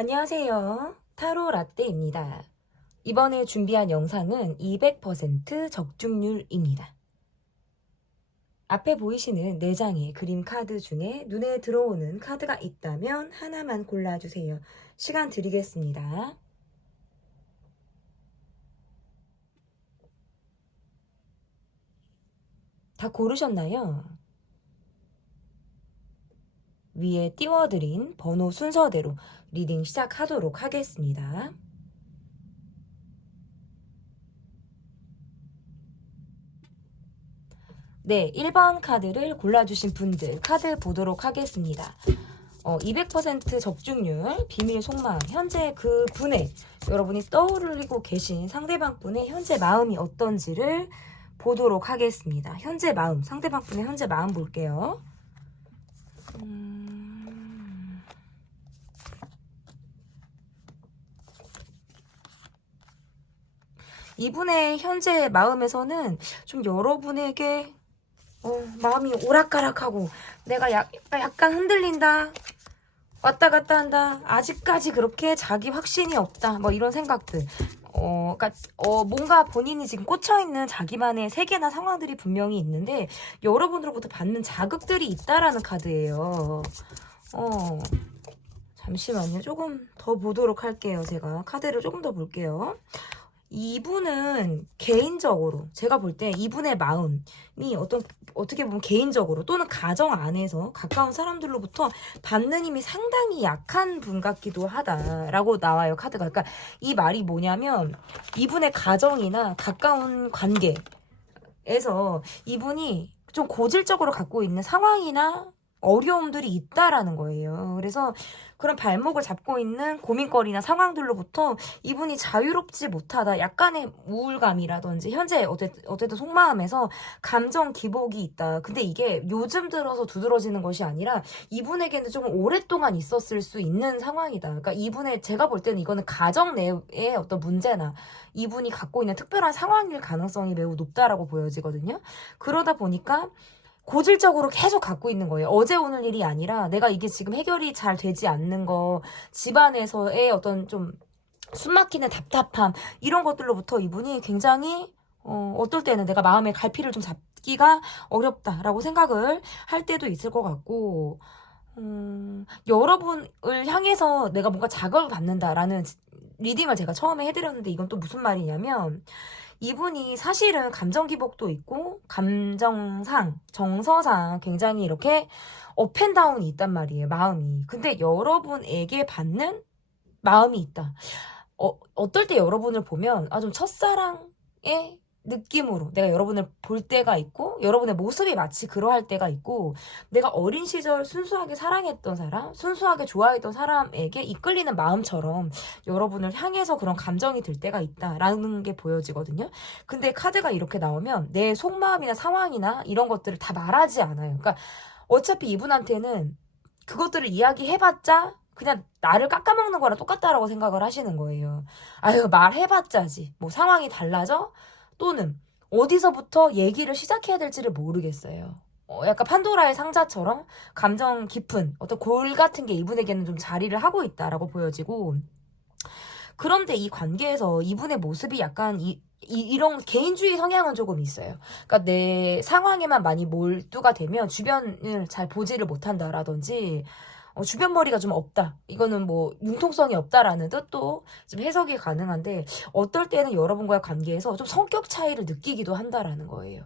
안녕하세요. 타로 라떼입니다. 이번에 준비한 영상은 200% 적중률입니다. 앞에 보이시는 4장의 그림 카드 중에 눈에 들어오는 카드가 있다면 하나만 골라주세요. 시간 드리겠습니다. 다 고르셨나요? 위에 띄워드린 번호 순서대로 리딩 시작하도록 하겠습니다. 네, 1번 카드를 골라주신 분들 카드 보도록 하겠습니다. 200% 적중률, 비밀 속마음, 현재 그 분의 여러분이 떠오르고 계신 상대방 분의 현재 마음이 어떤지를 보도록 하겠습니다. 현재 마음, 상대방 분의 현재 마음 볼게요. 이분의 현재 마음에서는 좀 여러분에게 마음이 오락가락하고 내가 약간 흔들린다. 왔다 갔다 한다. 아직까지 그렇게 자기 확신이 없다. 뭐 이런 생각들. 그러니까 뭔가 본인이 지금 꽂혀있는 자기만의 세계나 상황들이 분명히 있는데 여러분으로부터 받는 자극들이 있다라는 카드예요. 잠시만요. 조금 더 보도록 할게요. 제가 카드를 조금 더 볼게요. 이분은 개인적으로 제가 볼 때 이분의 마음이 어떻게 보면 개인적으로 또는 가정 안에서 가까운 사람들로부터 받는 힘이 상당히 약한 분 같기도 하다라고 나와요, 카드가. 그러니까 이 말이 뭐냐면 이분의 가정이나 가까운 관계에서 이분이 좀 고질적으로 갖고 있는 상황이나 어려움들이 있다라는 거예요. 그래서 그런 발목을 잡고 있는 고민거리나 상황들로부터 이분이 자유롭지 못하다. 약간의 우울감이라든지 현재 어쨌든 속마음에서 감정 기복이 있다. 근데 이게 요즘 들어서 두드러지는 것이 아니라 이분에게는 좀 오랫동안 있었을 수 있는 상황이다. 그러니까 이분의 제가 볼 때는 이거는 가정 내의 어떤 문제나 이분이 갖고 있는 특별한 상황일 가능성이 매우 높다라고 보여지거든요. 그러다 보니까 고질적으로 계속 갖고 있는 거예요. 어제 오늘 일이 아니라 내가 이게 지금 해결이 잘 되지 않는 거, 집안에서의 어떤 좀 숨막히는 답답함 이런 것들로부터 이분이 굉장히 어떨 때는 내가 마음의 갈피를 좀 잡기가 어렵다라고 생각을 할 때도 있을 것 같고 여러분을 향해서 내가 뭔가 자극을 받는다라는 리딩을 제가 처음에 해드렸는데 이건 또 무슨 말이냐면 이분이 사실은 감정 기복도 있고 감정상, 정서상 굉장히 이렇게 업앤다운이 있단 말이에요. 마음이. 근데 여러분에게 받는 마음이 있다. 어떨 때 여러분을 보면 좀 첫사랑의 느낌으로 내가 여러분을 볼 때가 있고 여러분의 모습이 마치 그러할 때가 있고 내가 어린 시절 순수하게 사랑했던 사람, 순수하게 좋아했던 사람에게 이끌리는 마음처럼 여러분을 향해서 그런 감정이 들 때가 있다라는 게 보여지거든요. 근데 카드가 이렇게 나오면 내 속마음이나 상황이나 이런 것들을 다 말하지 않아요. 그러니까 어차피 이분한테는 그것들을 이야기해봤자 그냥 나를 깎아먹는 거랑 똑같다라고 생각을 하시는 거예요. 아유, 말해봤자지. 뭐 상황이 달라져? 또는 어디서부터 얘기를 시작해야 될지를 모르겠어요. 약간 판도라의 상자처럼 감정 깊은 어떤 골 같은 게 이분에게는 좀 자리를 하고 있다라고 보여지고 그런데 이 관계에서 이분의 모습이 약간 이런 개인주의 성향은 조금 있어요. 그러니까 내 상황에만 많이 몰두가 되면 주변을 잘 보지를 못한다라든지 주변 머리가 좀 없다. 이거는 뭐 융통성이 없다라는 뜻도 좀 해석이 가능한데 어떨 때는 여러분과의 관계에서 좀 성격 차이를 느끼기도 한다라는 거예요.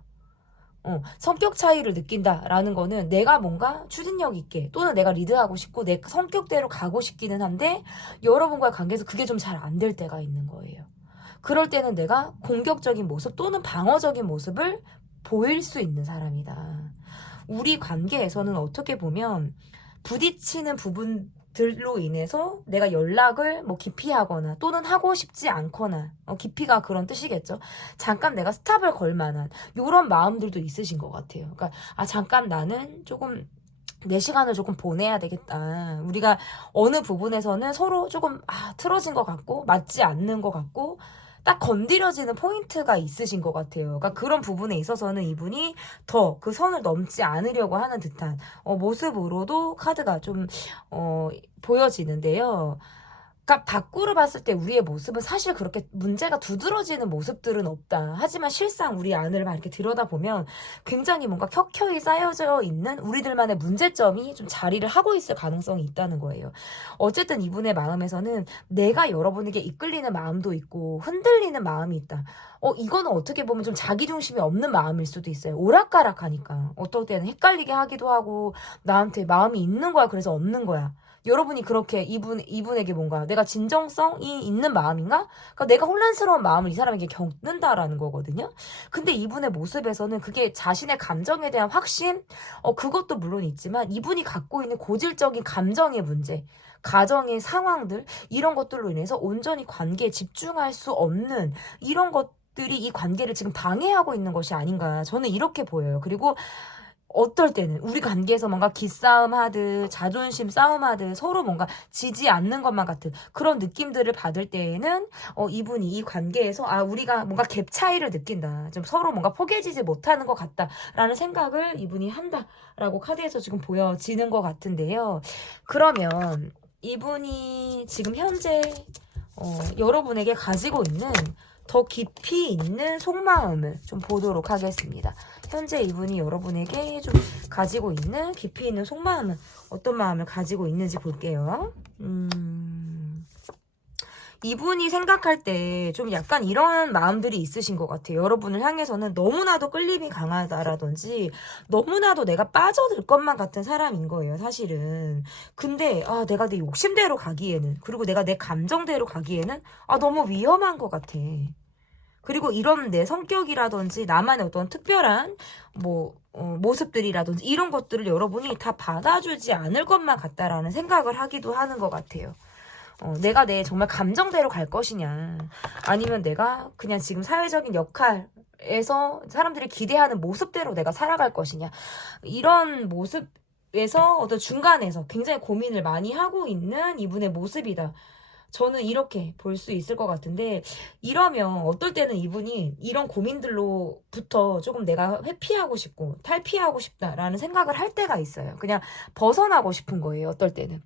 성격 차이를 느낀다라는 거는 내가 뭔가 추진력 있게 또는 내가 리드하고 싶고 내 성격대로 가고 싶기는 한데 여러분과의 관계에서 그게 좀 잘 안 될 때가 있는 거예요. 그럴 때는 내가 공격적인 모습 또는 방어적인 모습을 보일 수 있는 사람이다. 우리 관계에서는 어떻게 보면 부딪히는 부분들로 인해서 내가 연락을 뭐 기피하거나 또는 하고 싶지 않거나 기피가 그런 뜻이겠죠. 잠깐 내가 스탑을 걸 만한 이런 마음들도 있으신 것 같아요. 그러니까 잠깐 나는 조금 내 시간을 조금 보내야 되겠다. 우리가 어느 부분에서는 서로 조금 틀어진 것 같고 맞지 않는 것 같고 딱 건드려지는 포인트가 있으신 것 같아요. 그러니까 그런 부분에 있어서는 이분이 더 그 선을 넘지 않으려고 하는 듯한 모습으로도 카드가 좀 보여지는데요. 그러니까 밖으로 봤을 때 우리의 모습은 사실 그렇게 문제가 두드러지는 모습들은 없다. 하지만 실상 우리 안을 막 이렇게 들여다보면 굉장히 뭔가 켜켜이 쌓여져 있는 우리들만의 문제점이 좀 자리를 하고 있을 가능성이 있다는 거예요. 어쨌든 이분의 마음에서는 내가 여러분에게 이끌리는 마음도 있고 흔들리는 마음이 있다. 이거는 어떻게 보면 좀 자기중심이 없는 마음일 수도 있어요. 오락가락하니까. 어떨 때는 헷갈리게 하기도 하고 나한테 마음이 있는 거야 그래서 없는 거야. 여러분이 그렇게 이분에게 뭔가 내가 진정성이 있는 마음인가? 그러니까 내가 혼란스러운 마음을 이 사람에게 겪는다라는 거거든요. 근데 이분의 모습에서는 그게 자신의 감정에 대한 확신? 그것도 물론 있지만 이분이 갖고 있는 고질적인 감정의 문제, 가정의 상황들, 이런 것들로 인해서 온전히 관계에 집중할 수 없는 이런 것들이 이 관계를 지금 방해하고 있는 것이 아닌가. 저는 이렇게 보여요. 그리고 어떨 때는 우리 관계에서 뭔가 기싸움 하듯 자존심 싸움 하듯 서로 뭔가 지지 않는 것만 같은 그런 느낌들을 받을 때에는 이분이 이 관계에서 우리가 뭔가 갭 차이를 느낀다. 좀 서로 뭔가 포개지지 못하는 것 같다라는 생각을 이분이 한다라고 카드에서 지금 보여지는 것 같은데요. 그러면 이분이 지금 현재 여러분에게 가지고 있는 더 깊이 있는 속마음을 좀 보도록 하겠습니다. 현재 이분이 여러분에게 좀 가지고 있는 깊이 있는 속마음은 어떤 마음을 가지고 있는지 볼게요. 이분이 생각할 때 좀 약간 이런 마음들이 있으신 것 같아요. 여러분을 향해서는 너무나도 끌림이 강하다라든지 너무나도 내가 빠져들 것만 같은 사람인 거예요, 사실은. 근데 내가 내 욕심대로 가기에는, 그리고 내가 내 감정대로 가기에는 너무 위험한 것 같아. 그리고 이런 내 성격이라든지 나만의 어떤 특별한 모습들이라든지 이런 것들을 여러분이 다 받아주지 않을 것만 같다라는 생각을 하기도 하는 것 같아요. 내가 내 정말 감정대로 갈 것이냐, 아니면 내가 그냥 지금 사회적인 역할에서 사람들이 기대하는 모습대로 내가 살아갈 것이냐, 이런 모습에서 어떤 중간에서 굉장히 고민을 많이 하고 있는 이분의 모습이다. 저는 이렇게 볼 수 있을 것 같은데, 이러면 어떨 때는 이분이 이런 고민들로부터 조금 내가 회피하고 싶고 탈피하고 싶다라는 생각을 할 때가 있어요. 그냥 벗어나고 싶은 거예요, 어떨 때는.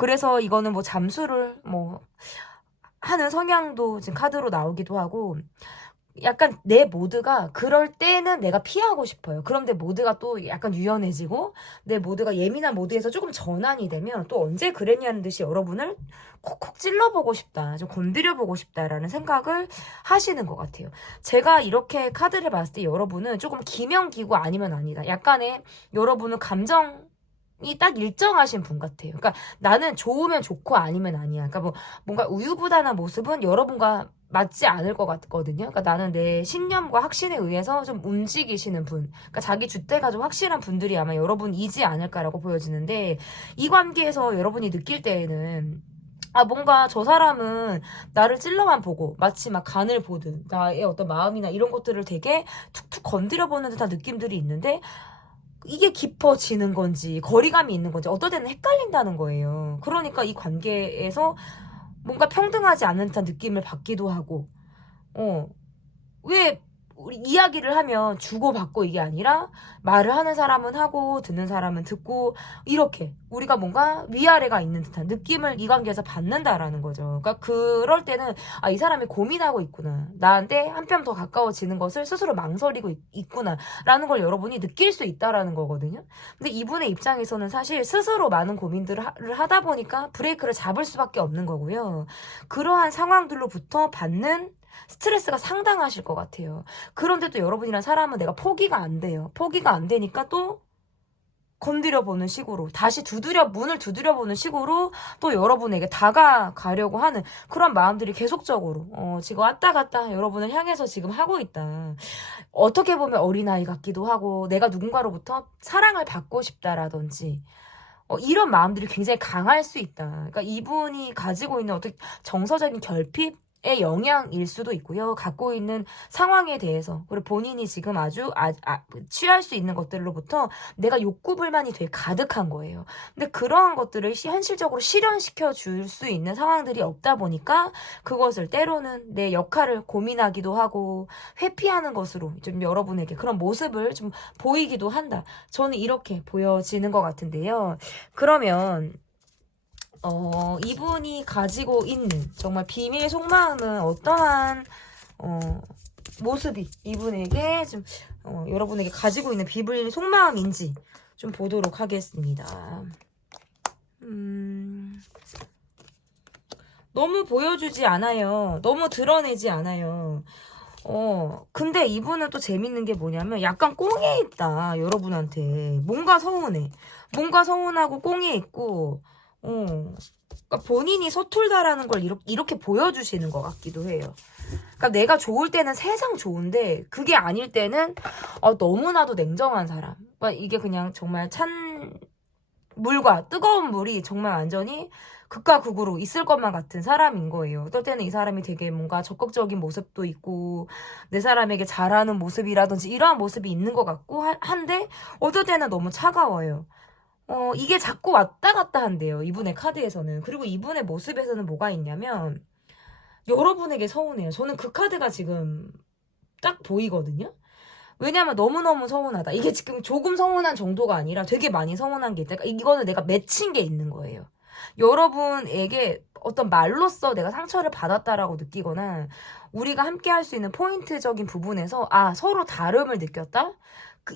그래서 이거는 잠수를 하는 성향도 지금 카드로 나오기도 하고, 약간 내 모드가 그럴 때는 내가 피하고 싶어요. 그럼 내 모드가 또 약간 유연해지고 내 모드가 예민한 모드에서 조금 전환이 되면 또 언제 그랬냐는 듯이 여러분을 콕콕 찔러보고 싶다, 좀 건드려보고 싶다라는 생각을 하시는 것 같아요. 제가 이렇게 카드를 봤을 때 여러분은 조금 기명기고 아니면 아니다. 약간의 여러분은 감정 이 딱 일정하신 분 같아요. 그러니까 나는 좋으면 좋고 아니면 아니야. 그러니까 뭔가 우유부단한 모습은 여러분과 맞지 않을 것 같거든요. 그러니까 나는 내 신념과 확신에 의해서 좀 움직이시는 분. 그러니까 자기 줏대가 좀 확실한 분들이 아마 여러분이지 않을까라고 보여지는데, 이 관계에서 여러분이 느낄 때에는 뭔가 저 사람은 나를 찔러만 보고 마치 막 간을 보듯 나의 어떤 마음이나 이런 것들을 되게 툭툭 건드려보는 듯한 느낌들이 있는데, 이게 깊어지는 건지 거리감이 있는 건지 어떨 때는 헷갈린다는 거예요. 그러니까 이 관계에서 뭔가 평등하지 않은 듯한 느낌을 받기도 하고, 왜 우리 이야기를 하면 주고받고 이게 아니라 말을 하는 사람은 하고 듣는 사람은 듣고, 이렇게 우리가 뭔가 위아래가 있는 듯한 느낌을 이 관계에서 받는다라는 거죠. 그러니까 그럴 때는 이 사람이 고민하고 있구나, 나한테 한 뼘 더 가까워지는 것을 스스로 망설이고 있구나 라는 걸 여러분이 느낄 수 있다라는 거거든요. 근데 이분의 입장에서는 사실 스스로 많은 고민들을 하다 보니까 브레이크를 잡을 수밖에 없는 거고요. 그러한 상황들로부터 받는 스트레스가 상당하실 것 같아요. 그런데 또 여러분이란 사람은 내가 포기가 안 돼요. 포기가 안 되니까 또 건드려보는 식으로, 다시 문을 두드려보는 식으로 또 여러분에게 다가가려고 하는 그런 마음들이 계속적으로 지금 왔다 갔다 여러분을 향해서 지금 하고 있다. 어떻게 보면 어린아이 같기도 하고 내가 누군가로부터 사랑을 받고 싶다라든지 이런 마음들이 굉장히 강할 수 있다. 그러니까 이분이 가지고 있는 어떤 정서적인 결핍 의 영향일 수도 있고요. 갖고 있는 상황에 대해서, 그리고 본인이 지금 아주 취할 수 있는 것들로부터 내가 욕구불만이 되게 가득한 거예요. 근데 그러한 것들을 현실적으로 실현시켜 줄 수 있는 상황들이 없다 보니까 그것을 때로는 내 역할을 고민하기도 하고 회피하는 것으로 좀 여러분에게 그런 모습을 좀 보이기도 한다. 저는 이렇게 보여지는 것 같은데요. 그러면 이분이 가지고 있는 정말 비밀 속마음은 어떠한 모습이 이분에게 좀 여러분에게 가지고 있는 비밀 속마음인지 좀 보도록 하겠습니다. 너무 보여주지 않아요. 너무 드러내지 않아요. 근데 이분은 또 재밌는 게 뭐냐면 약간 꽁에 있다. 여러분한테. 뭔가 서운해. 뭔가 서운하고 꽁에 있고, 그러니까 본인이 서툴다라는 걸 이렇게 보여주시는 것 같기도 해요. 그러니까 내가 좋을 때는 세상 좋은데 그게 아닐 때는 너무나도 냉정한 사람. 그러니까 이게 그냥 정말 찬 물과 뜨거운 물이 정말 완전히 극과 극으로 있을 것만 같은 사람인 거예요. 어떨 때는 이 사람이 되게 뭔가 적극적인 모습도 있고 내 사람에게 잘하는 모습이라든지 이러한 모습이 있는 것 같고 한데 어떨 때는 너무 차가워요. 이게 자꾸 왔다 갔다 한대요. 이분의 카드에서는. 그리고 이분의 모습에서는 뭐가 있냐면 여러분에게 서운해요. 저는 그 카드가 지금 딱 보이거든요. 왜냐면 너무너무 서운하다. 이게 지금 조금 서운한 정도가 아니라 되게 많이 서운한 게 있다. 그러니까 이거는 내가 맺힌 게 있는 거예요. 여러분에게 어떤 말로써 내가 상처를 받았다라고 느끼거나 우리가 함께 할 수 있는 포인트적인 부분에서 서로 다름을 느꼈다?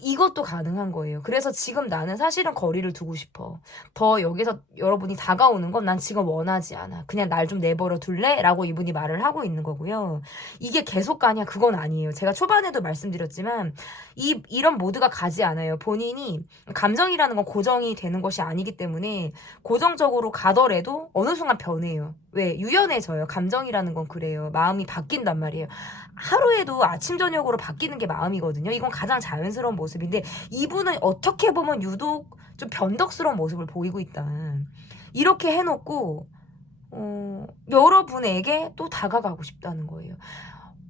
이것도 가능한 거예요. 그래서 지금 나는 사실은 거리를 두고 싶어. 더 여기서 여러분이 다가오는 건 난 지금 원하지 않아. 그냥 날 좀 내버려 둘래? 라고 이분이 말을 하고 있는 거고요. 이게 계속 가냐? 그건 아니에요. 제가 초반에도 말씀드렸지만 이런 모드가 가지 않아요. 본인이 감정이라는 건 고정이 되는 것이 아니기 때문에 고정적으로 가더라도 어느 순간 변해요. 왜? 유연해져요. 감정이라는 건 그래요. 마음이 바뀐단 말이에요. 하루에도 아침 저녁으로 바뀌는 게 마음이거든요. 이건 가장 자연스러운 모습인데 이분은 어떻게 보면 유독 좀 변덕스러운 모습을 보이고 있다. 이렇게 해놓고 여러분에게 또 다가가고 싶다는 거예요.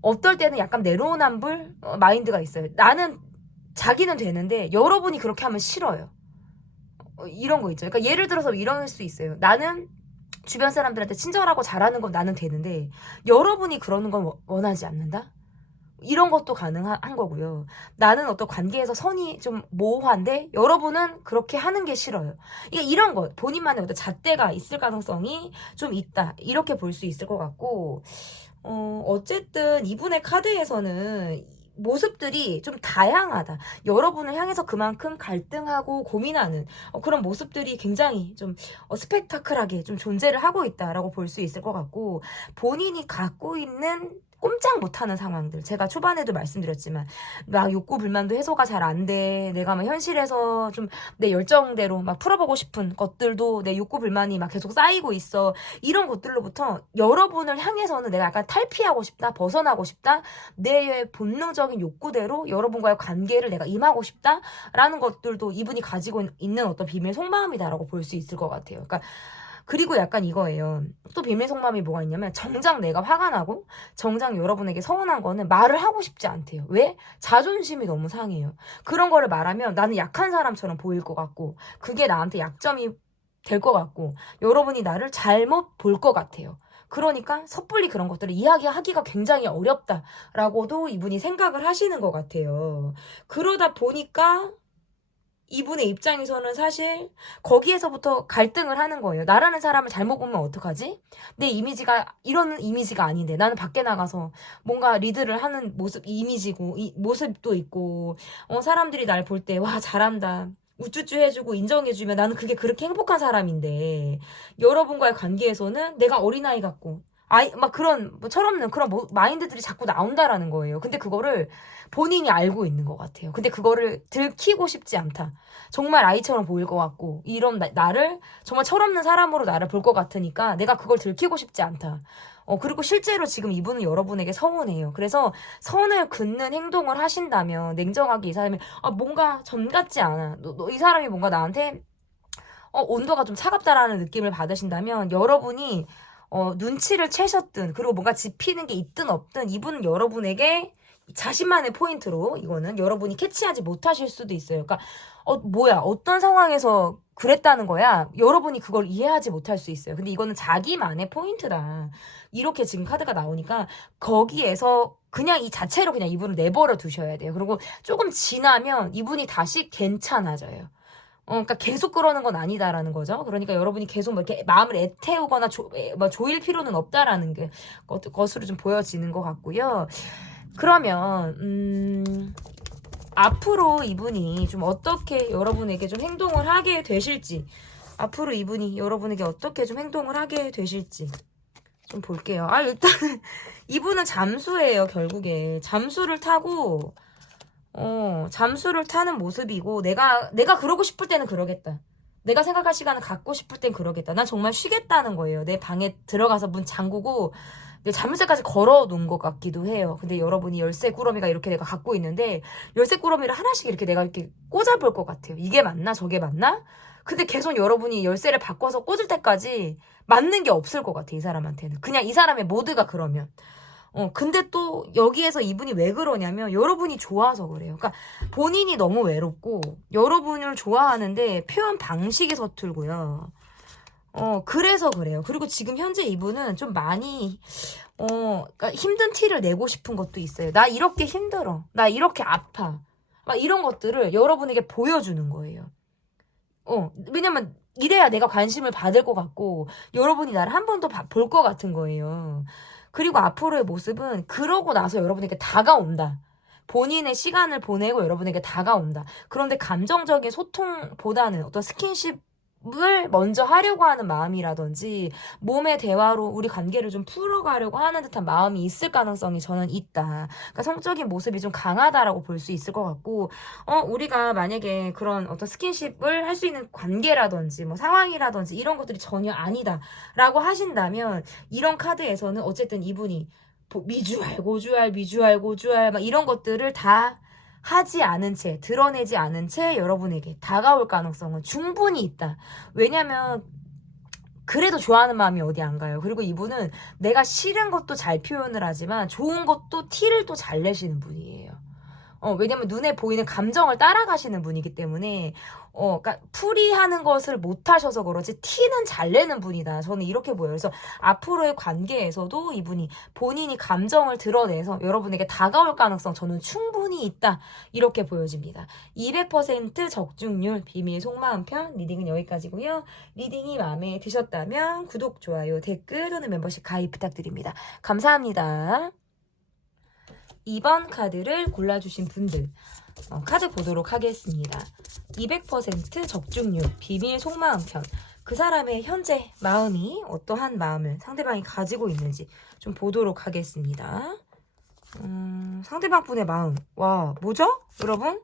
어떨 때는 약간 내로남불 마인드가 있어요. 나는 자기는 되는데 여러분이 그렇게 하면 싫어요. 이런 거 있죠. 그러니까 예를 들어서 이럴 수 있어요. 나는 주변 사람들한테 친절하고 잘하는 건 나는 되는데 여러분이 그러는 건 원하지 않는다? 이런 것도 가능한 거고요. 나는 어떤 관계에서 선이 좀 모호한데 여러분은 그렇게 하는 게 싫어요. 이런 것 본인만의 어떤 잣대가 있을 가능성이 좀 있다. 이렇게 볼 수 있을 것 같고 어쨌든 이분의 카드에서는 모습들이 좀 다양하다. 여러분을 향해서 그만큼 갈등하고 고민하는 그런 모습들이 굉장히 좀 스펙타클하게 좀 존재를 하고 있다라고 볼 수 있을 것 같고 본인이 갖고 있는 꼼짝 못하는 상황들. 제가 초반에도 말씀드렸지만 막 욕구 불만도 해소가 잘 안 돼. 내가 막 현실에서 좀 내 열정대로 막 풀어보고 싶은 것들도 내 욕구 불만이 막 계속 쌓이고 있어. 이런 것들로부터 여러분을 향해서는 내가 약간 탈피하고 싶다. 벗어나고 싶다. 내 본능적인 욕구대로 여러분과의 관계를 내가 임하고 싶다라는 것들도 이분이 가지고 있는 어떤 비밀 속마음이다라고 볼 수 있을 것 같아요. 그러니까 그리고 약간 이거예요. 또 비밀 속마음이 뭐가 있냐면 정작 내가 화가 나고 정작 여러분에게 서운한 거는 말을 하고 싶지 않대요. 왜? 자존심이 너무 상해요. 그런 거를 말하면 나는 약한 사람처럼 보일 것 같고 그게 나한테 약점이 될 것 같고 여러분이 나를 잘못 볼 것 같아요. 그러니까 섣불리 그런 것들을 이야기하기가 굉장히 어렵다라고도 이분이 생각을 하시는 것 같아요. 그러다 보니까 이분의 입장에서는 사실 거기에서부터 갈등을 하는 거예요. 나라는 사람을 잘못 보면 어떡하지? 내 이미지가 이런 이미지가 아닌데 나는 밖에 나가서 뭔가 리드를 하는 모습, 이미지고 이 모습도 있고 사람들이 날 볼 때 와 잘한다. 우쭈쭈 해주고 인정해주면 나는 그게 그렇게 행복한 사람인데 여러분과의 관계에서는 내가 어린아이 같고 막 그런 철없는 그런 마인드들이 자꾸 나온다라는 거예요. 근데 그거를 본인이 알고 있는 것 같아요. 근데 그거를 들키고 싶지 않다. 정말 아이처럼 보일 것 같고 이런 나를 정말 철없는 사람으로 나를 볼 것 같으니까 내가 그걸 들키고 싶지 않다. 그리고 실제로 지금 이분은 여러분에게 서운해요. 그래서 선을 긋는 행동을 하신다면 냉정하게 이 사람이 뭔가 전 같지 않아. 이 사람이 뭔가 나한테 온도가 좀 차갑다라는 느낌을 받으신다면 여러분이 눈치를 채셨든 그리고 뭔가 짚히는 게 있든 없든 이분은 여러분에게 자신만의 포인트로 이거는 여러분이 캐치하지 못하실 수도 있어요. 그러니까 뭐야 어떤 상황에서 그랬다는 거야. 여러분이 그걸 이해하지 못할 수 있어요. 근데 이거는 자기만의 포인트다. 이렇게 지금 카드가 나오니까 거기에서 그냥 이 자체로 그냥 이분을 내버려 두셔야 돼요. 그리고 조금 지나면 이분이 다시 괜찮아져요. 그러니까 계속 그러는 건 아니다라는 거죠. 그러니까 여러분이 계속 뭐 이렇게 마음을 애태우거나 뭐 조일 필요는 없다라는 게 것으로 좀 보여지는 것 같고요. 그러면 앞으로 이분이 좀 어떻게 여러분에게 좀 행동을 하게 되실지, 앞으로 이분이 여러분에게 어떻게 좀 행동을 하게 되실지 좀 볼게요. 일단은 이분은 잠수예요. 결국에 잠수를 타고 잠수를 타는 모습이고, 내가 그러고 싶을 때는 그러겠다. 내가 생각할 시간을 갖고 싶을 땐 그러겠다. 난 정말 쉬겠다는 거예요. 내 방에 들어가서 문 잠그고 내 자물쇠까지 걸어 놓은 것 같기도 해요. 근데 여러분이 열쇠 꾸러미가 이렇게 내가 갖고 있는데, 열쇠 꾸러미를 하나씩 이렇게 내가 이렇게 꽂아볼 것 같아요. 이게 맞나? 저게 맞나? 근데 계속 여러분이 열쇠를 바꿔서 꽂을 때까지 맞는 게 없을 것 같아, 이 사람한테는. 그냥 이 사람의 모드가 그러면. 근데 또 여기에서 이분이 왜 그러냐면 여러분이 좋아서 그래요. 그러니까 본인이 너무 외롭고 여러분을 좋아하는데 표현 방식이 서툴고요. 그래서 그래요. 그리고 지금 현재 이분은 좀 많이 그러니까 힘든 티를 내고 싶은 것도 있어요. 나 이렇게 힘들어. 나 이렇게 아파. 막 이런 것들을 여러분에게 보여주는 거예요. 왜냐면 이래야 내가 관심을 받을 것 같고 여러분이 나를 한 번 더 볼 것 같은 거예요. 그리고 앞으로의 모습은 그러고 나서 여러분에게 다가온다. 본인의 시간을 보내고 여러분에게 다가온다. 그런데 감정적인 소통보다는 어떤 스킨십을 먼저 하려고 하는 마음이라든지 몸의 대화로 우리 관계를 좀 풀어가려고 하는 듯한 마음이 있을 가능성이 저는 있다. 그러니까 성적인 모습이 좀 강하다라고 볼 수 있을 것 같고, 우리가 만약에 그런 어떤 스킨십을 할 수 있는 관계라든지 뭐 상황이라든지 이런 것들이 전혀 아니다라고 하신다면, 이런 카드에서는 어쨌든 이분이 미주알, 고주알, 미주알, 고주알 막 이런 것들을 다 하지 않은 채, 드러내지 않은 채 여러분에게 다가올 가능성은 충분히 있다. 왜냐면 그래도 좋아하는 마음이 어디 안 가요. 그리고 이분은 내가 싫은 것도 잘 표현을 하지만 좋은 것도 티를 또 잘 내시는 분이에요. 왜냐면 눈에 보이는 감정을 따라가시는 분이기 때문에, 그러니까 풀이하는 것을 못 하셔서 그렇지 티는 잘 내는 분이다. 저는 이렇게 보여요. 그래서 앞으로의 관계에서도 이분이 본인이 감정을 드러내서 여러분에게 다가올 가능성 저는 충분히 있다. 이렇게 보여집니다. 200% 적중률 비밀 속마음 편 리딩은 여기까지고요. 리딩이 마음에 드셨다면 구독, 좋아요, 댓글 또는 멤버십 가입 부탁드립니다. 감사합니다. 2번 카드를 골라주신 분들 카드 보도록 하겠습니다. 200% 적중률 비밀 속마음 편, 그 사람의 현재 마음이 어떠한 마음을 상대방이 가지고 있는지 좀 보도록 하겠습니다. 상대방 분의 마음, 와 뭐죠 여러분?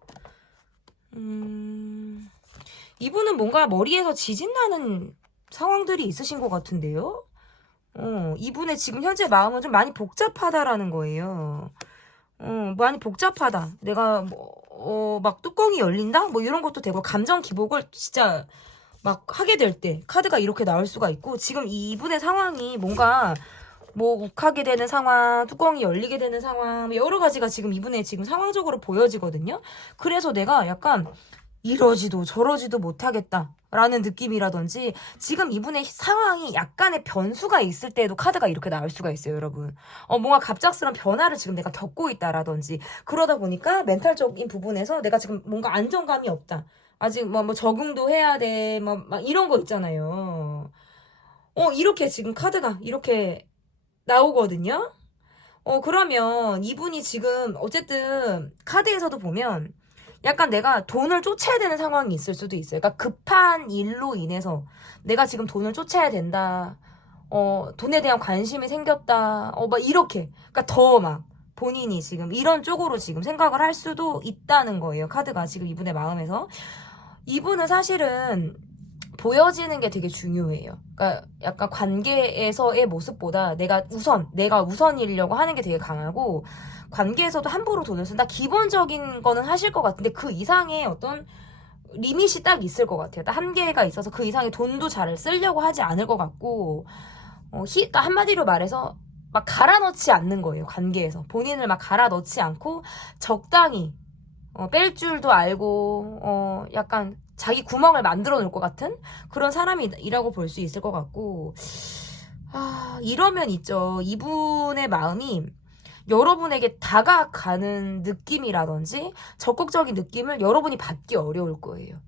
이분은 뭔가 머리에서 지진나는 상황들이 있으신 것 같은데요. 이분의 지금 현재 마음은 좀 많이 복잡하다라는 거예요. 많이 복잡하다. 내가 막 뚜껑이 열린다? 뭐 이런 것도 되고, 감정 기복을 진짜 막 하게 될 때 카드가 이렇게 나올 수가 있고, 지금 이분의 상황이 뭔가 뭐 욱하게 되는 상황, 뚜껑이 열리게 되는 상황, 여러 가지가 지금 이분의 지금 상황적으로 보여지거든요. 그래서 내가 약간 이러지도 저러지도 못하겠다 라는 느낌이라든지, 지금 이분의 상황이 약간의 변수가 있을 때에도 카드가 이렇게 나올 수가 있어요, 여러분. 뭔가 갑작스러운 변화를 지금 내가 겪고 있다라든지, 그러다 보니까 멘탈적인 부분에서 내가 지금 뭔가 안정감이 없다. 아직 뭐 적응도 해야 돼. 막 이런 거 있잖아요. 이렇게 지금 카드가 이렇게 나오거든요. 그러면 이분이 지금 어쨌든 카드에서도 보면 약간 내가 돈을 쫓아야 되는 상황이 있을 수도 있어요. 그러니까 급한 일로 인해서 내가 지금 돈을 쫓아야 된다. 돈에 대한 관심이 생겼다. 막 이렇게. 그러니까 더 막 본인이 지금 이런 쪽으로 지금 생각을 할 수도 있다는 거예요. 카드가 지금 이분의 마음에서. 이분은 사실은 보여지는 게 되게 중요해요. 그러니까 약간 관계에서의 모습보다 내가 우선이려고 하는 게 되게 강하고, 관계에서도 함부로 돈을 쓴다. 기본적인 거는 하실 것 같은데 그 이상의 어떤 리밋이 딱 있을 것 같아요. 딱 한계가 있어서 그 이상의 돈도 잘 쓰려고 하지 않을 것 같고, 그러니까 한마디로 말해서 막 갈아 넣지 않는 거예요. 관계에서 본인을 막 갈아 넣지 않고 적당히 뺄 줄도 알고 약간 자기 구멍을 만들어 놓을 것 같은 그런 사람이라고 볼 수 있을 것 같고, 이러면 있죠. 이분의 마음이 여러분에게 다가가는 느낌이라든지 적극적인 느낌을 여러분이 받기 어려울 거예요.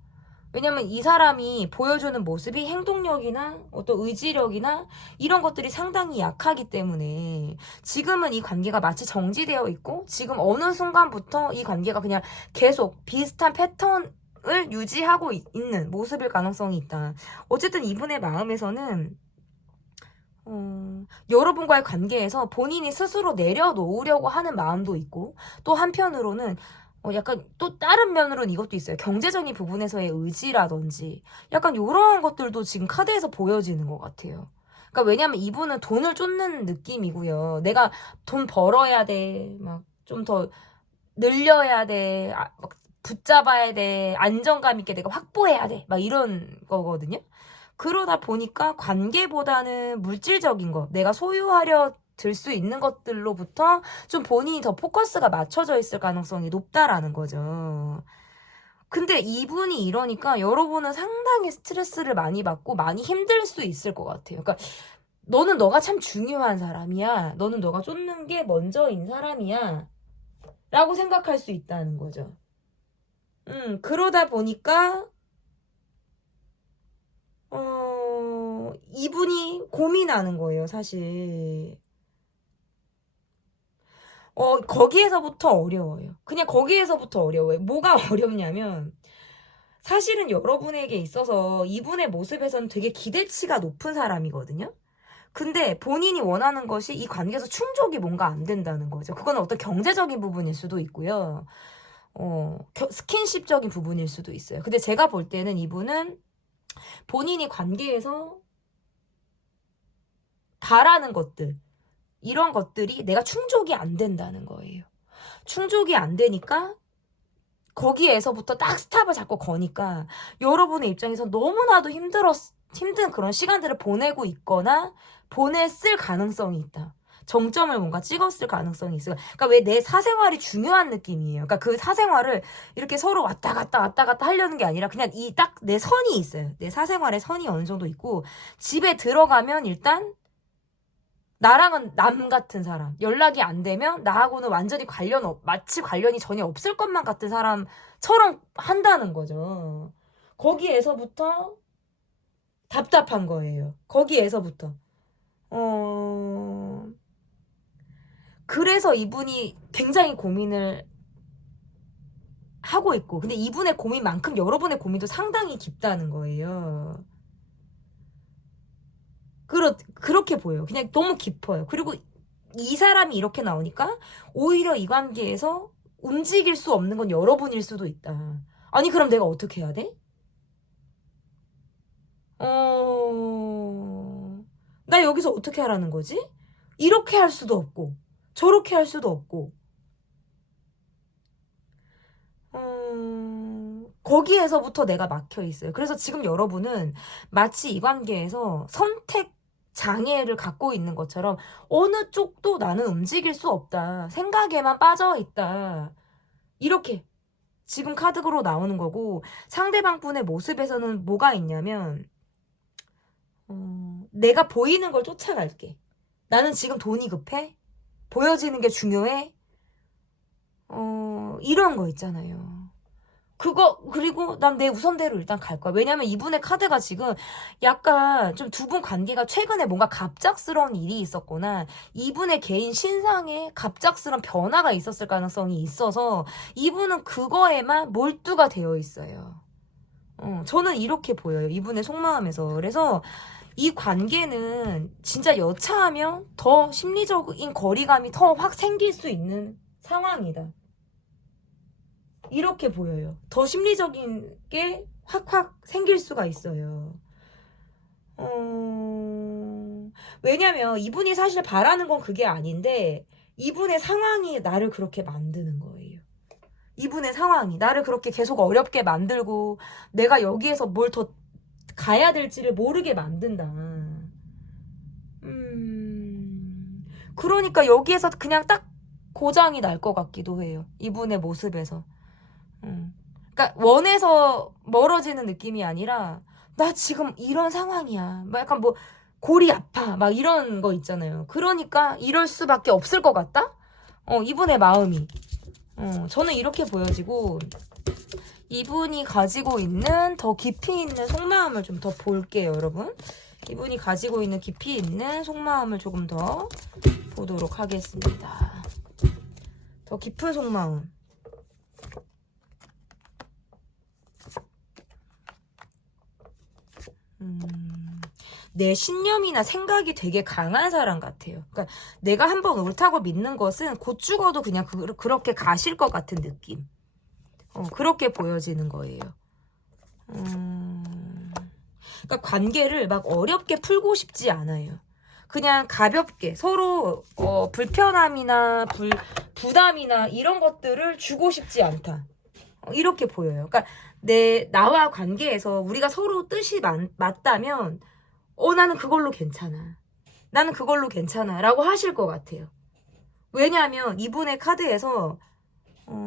왜냐면 이 사람이 보여주는 모습이 행동력이나 어떤 의지력이나 이런 것들이 상당히 약하기 때문에 지금은 이 관계가 마치 정지되어 있고 지금 어느 순간부터 이 관계가 그냥 계속 비슷한 패턴을 유지하고 있는 모습일 가능성이 있다. 어쨌든 이분의 마음에서는 여러분과의 관계에서 본인이 스스로 내려놓으려고 하는 마음도 있고 또 한편으로는 약간 또 다른 면으로는 이것도 있어요. 경제적인 부분에서의 의지라든지 약간 이런 것들도 지금 카드에서 보여지는 것 같아요. 그러니까 왜냐면 이분은 돈을 쫓는 느낌이고요. 내가 돈 벌어야 돼. 막 좀 더 늘려야 돼. 막 붙잡아야 돼. 안정감 있게 내가 확보해야 돼. 막 이런 거거든요. 그러다 보니까 관계보다는 물질적인 거, 내가 소유하려 들 수 있는 것들로부터 좀 본인이 더 포커스가 맞춰져 있을 가능성이 높다라는 거죠. 근데 이분이 이러니까 여러분은 상당히 스트레스를 많이 받고 많이 힘들 수 있을 것 같아요. 그러니까 너는 너가 참 중요한 사람이야. 너는 너가 쫓는 게 먼저인 사람이야. 라고 생각할 수 있다는 거죠. 그러다 보니까 이분이 고민하는 거예요, 사실. 거기에서부터 어려워요. 그냥 거기에서부터 어려워요. 뭐가 어렵냐면, 사실은 여러분에게 있어서 이분의 모습에서는 되게 기대치가 높은 사람이거든요? 근데 본인이 원하는 것이 이 관계에서 충족이 뭔가 안 된다는 거죠. 그건 어떤 경제적인 부분일 수도 있고요. 스킨십적인 부분일 수도 있어요. 근데 제가 볼 때는 이분은 본인이 관계에서 바라는 것들, 이런 것들이 내가 충족이 안 된다는 거예요. 충족이 안 되니까 거기에서부터 딱 스탑을 잡고 거니까 여러분의 입장에서 너무나도 힘든 그런 시간들을 보내고 있거나 보냈을 가능성이 있다. 정점을 뭔가 찍었을 가능성이 있어요. 그러니까 왜 내 사생활이 중요한 느낌이에요. 그러니까 그 사생활을 이렇게 서로 왔다 갔다 하려는 게 아니라 그냥 이 딱 내 선이 있어요. 내 사생활에 선이 어느 정도 있고 집에 들어가면 일단 나랑은 남 같은 사람, 연락이 안 되면 나하고는 완전히 마치 관련이 전혀 없을 것만 같은 사람처럼 한다는 거죠. 거기에서부터 답답한 거예요. 거기에서부터. 그래서 이분이 굉장히 고민을 하고 있고, 근데 이분의 고민만큼 여러분의 고민도 상당히 깊다는 거예요. 그렇게 보여요. 그냥 너무 깊어요. 그리고 이 사람이 이렇게 나오니까 오히려 이 관계에서 움직일 수 없는 건 여러분일 수도 있다. 아니, 그럼 내가 어떻게 해야 돼? 나 여기서 어떻게 하라는 거지? 이렇게 할 수도 없고, 저렇게 할 수도 없고, 거기에서부터 내가 막혀 있어요. 그래서 지금 여러분은 마치 이 관계에서 선택 장애를 갖고 있는 것처럼 어느 쪽도 나는 움직일 수 없다. 생각에만 빠져 있다. 이렇게 지금 카드로 나오는 거고, 상대방 분의 모습에서는 뭐가 있냐면 내가 보이는 걸 쫓아갈게. 나는 지금 돈이 급해? 보여지는 게 중요해? 이런 거 있잖아요. 그리고 난 내 우선대로 일단 갈 거야. 왜냐면 이분의 카드가 지금 약간 좀 두 분 관계가 최근에 뭔가 갑작스러운 일이 있었거나 이분의 개인 신상에 갑작스러운 변화가 있었을 가능성이 있어서 이분은 그거에만 몰두가 되어 있어요. 저는 이렇게 보여요. 이분의 속마음에서. 그래서 이 관계는 진짜 여차하면 더 심리적인 거리감이 더 확 생길 수 있는 상황이다. 이렇게 보여요. 더 심리적인 게 확 생길 수가 있어요. 왜냐면 이분이 사실 바라는 건 그게 아닌데 이분의 상황이 나를 그렇게 만드는 거예요. 이분의 상황이 나를 그렇게 계속 어렵게 만들고 내가 여기에서 뭘 더 가야 될지를 모르게 만든다. 그러니까 여기에서 그냥 딱 고장이 날 것 같기도 해요. 이분의 모습에서. 그러니까 원해서 멀어지는 느낌이 아니라 나 지금 이런 상황이야. 막 약간 뭐 골이 아파. 막 이런 거 있잖아요. 그러니까 이럴 수밖에 없을 것 같다? 이분의 마음이. 저는 이렇게 보여지고 이분이 가지고 있는 더 깊이 있는 속마음을 좀 더 볼게요, 여러분. 이분이 가지고 있는 깊이 있는 속마음을 조금 더 보도록 하겠습니다. 더 깊은 속마음. 내 신념이나 생각이 되게 강한 사람 같아요. 그러니까 내가 한번 옳다고 믿는 것은 곧 죽어도 그냥 그렇게 가실 것 같은 느낌. 그렇게 보여지는 거예요. 그러니까 관계를 막 어렵게 풀고 싶지 않아요. 그냥 가볍게 서로 불편함이나 부담이나 이런 것들을 주고 싶지 않다. 이렇게 보여요. 그러니까 나와 관계에서 우리가 서로 뜻이 맞다면 나는 그걸로 괜찮아. 나는 그걸로 괜찮아. 라고 하실 것 같아요. 왜냐하면 이분의 카드에서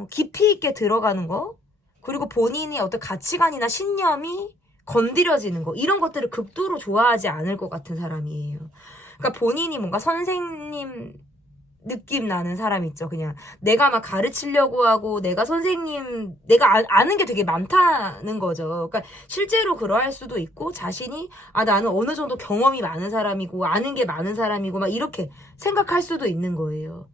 깊이 있게 들어가는 거, 그리고 본인이 어떤 가치관이나 신념이 건드려지는 거, 이런 것들을 극도로 좋아하지 않을 것 같은 사람이에요. 그러니까 본인이 뭔가 선생님 느낌 나는 사람 있죠. 그냥 내가 막 가르치려고 하고 내가 선생님, 내가 아는 게 되게 많다는 거죠. 그러니까 실제로 그러할 수도 있고, 자신이 나는 어느 정도 경험이 많은 사람이고 아는 게 많은 사람이고 막 이렇게 생각할 수도 있는 거예요.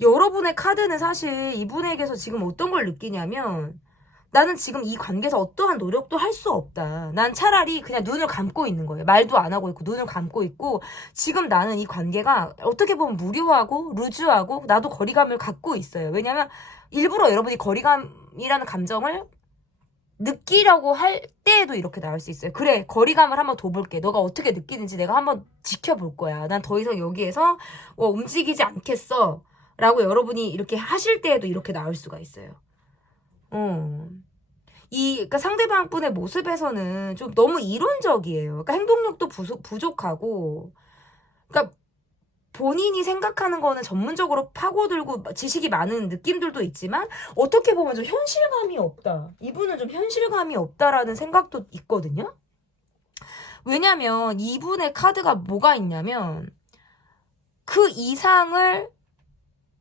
여러분의 카드는 사실 이분에게서 지금 어떤 걸 느끼냐면, 나는 지금 이 관계에서 어떠한 노력도 할 수 없다. 난 차라리 그냥 눈을 감고 있는 거예요. 말도 안 하고 있고 눈을 감고 있고, 지금 나는 이 관계가 어떻게 보면 무료하고 루즈하고 나도 거리감을 갖고 있어요. 왜냐면 일부러 여러분이 거리감이라는 감정을 느끼려고 할 때에도 이렇게 나올 수 있어요. 그래, 거리감을 한번 둬볼게. 너가 어떻게 느끼는지 내가 한번 지켜볼 거야. 난 더 이상 여기에서 움직이지 않겠어. 라고 여러분이 이렇게 하실 때에도 이렇게 나올 수가 있어요. 그러니까 상대방 분의 모습에서는 좀 너무 이론적이에요. 그러니까 행동력도 부족하고, 그러니까 본인이 생각하는 거는 전문적으로 파고들고 지식이 많은 느낌들도 있지만, 어떻게 보면 좀 현실감이 없다. 이분은 좀 현실감이 없다라는 생각도 있거든요. 왜냐면 이분의 카드가 뭐가 있냐면, 그 이상을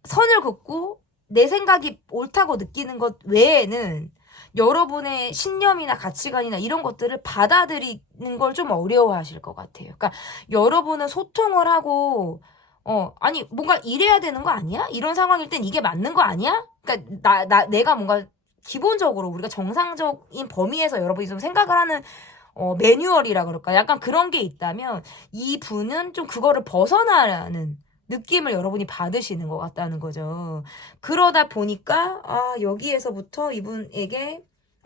선을 긋고 내 생각이 옳다고 느끼는 것 외에는 여러분의 신념이나 가치관이나 이런 것들을 받아들이는 걸 좀 어려워하실 것 같아요. 그러니까 여러분은 소통을 하고 아니 뭔가 이래야 되는 거 아니야? 이런 상황일 땐 이게 맞는 거 아니야? 그러니까 내가 뭔가 기본적으로 우리가 정상적인 범위에서 여러분이 좀 생각을 하는 매뉴얼이라 그럴까? 약간 그런 게 있다면 이 분은 좀 그거를 벗어나는 느낌을 여러분이 받으시는 것 같다는 거죠. 그러다 보니까 여기에서부터 이분에게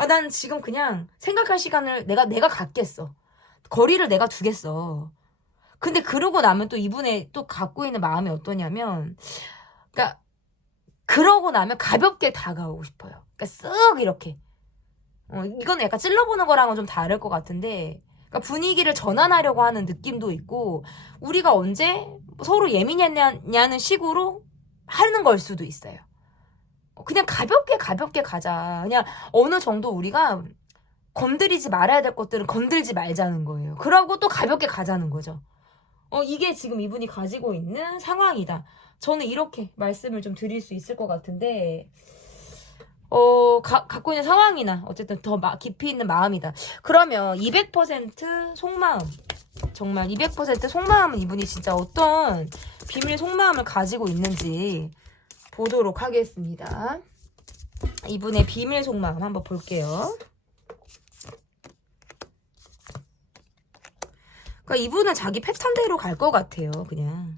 난 지금 그냥 생각할 시간을 내가 갖겠어. 거리를 내가 두겠어. 근데 그러고 나면 또 이분의 또 갖고 있는 마음이 어떠냐면, 그러니까 그러고 나면 가볍게 다가오고 싶어요. 그러니까 쓱 이렇게. 이건 약간 찔러보는 거랑은 좀 다를 것 같은데, 그러니까 분위기를 전환하려고 하는 느낌도 있고, 우리가 언제 서로 예민했냐는 식으로 하는 걸 수도 있어요. 그냥 가볍게 가자. 그냥 어느 정도 우리가 건드리지 말아야 될 것들은 건들지 말자는 거예요. 그러고 또 가볍게 가자는 거죠. 이게 지금 이분이 가지고 있는 상황이다. 저는 이렇게 말씀을 좀 드릴 수 있을 것 같은데, 갖고 있는 상황이나 어쨌든 더 깊이 있는 마음이다. 그러면 200% 속마음, 정말 200% 속마음은 이분이 진짜 어떤 비밀 속마음을 가지고 있는지 보도록 하겠습니다. 이분의 비밀 속마음 한번 볼게요. 그러니까 이분은 자기 패턴대로 갈 것 같아요. 그냥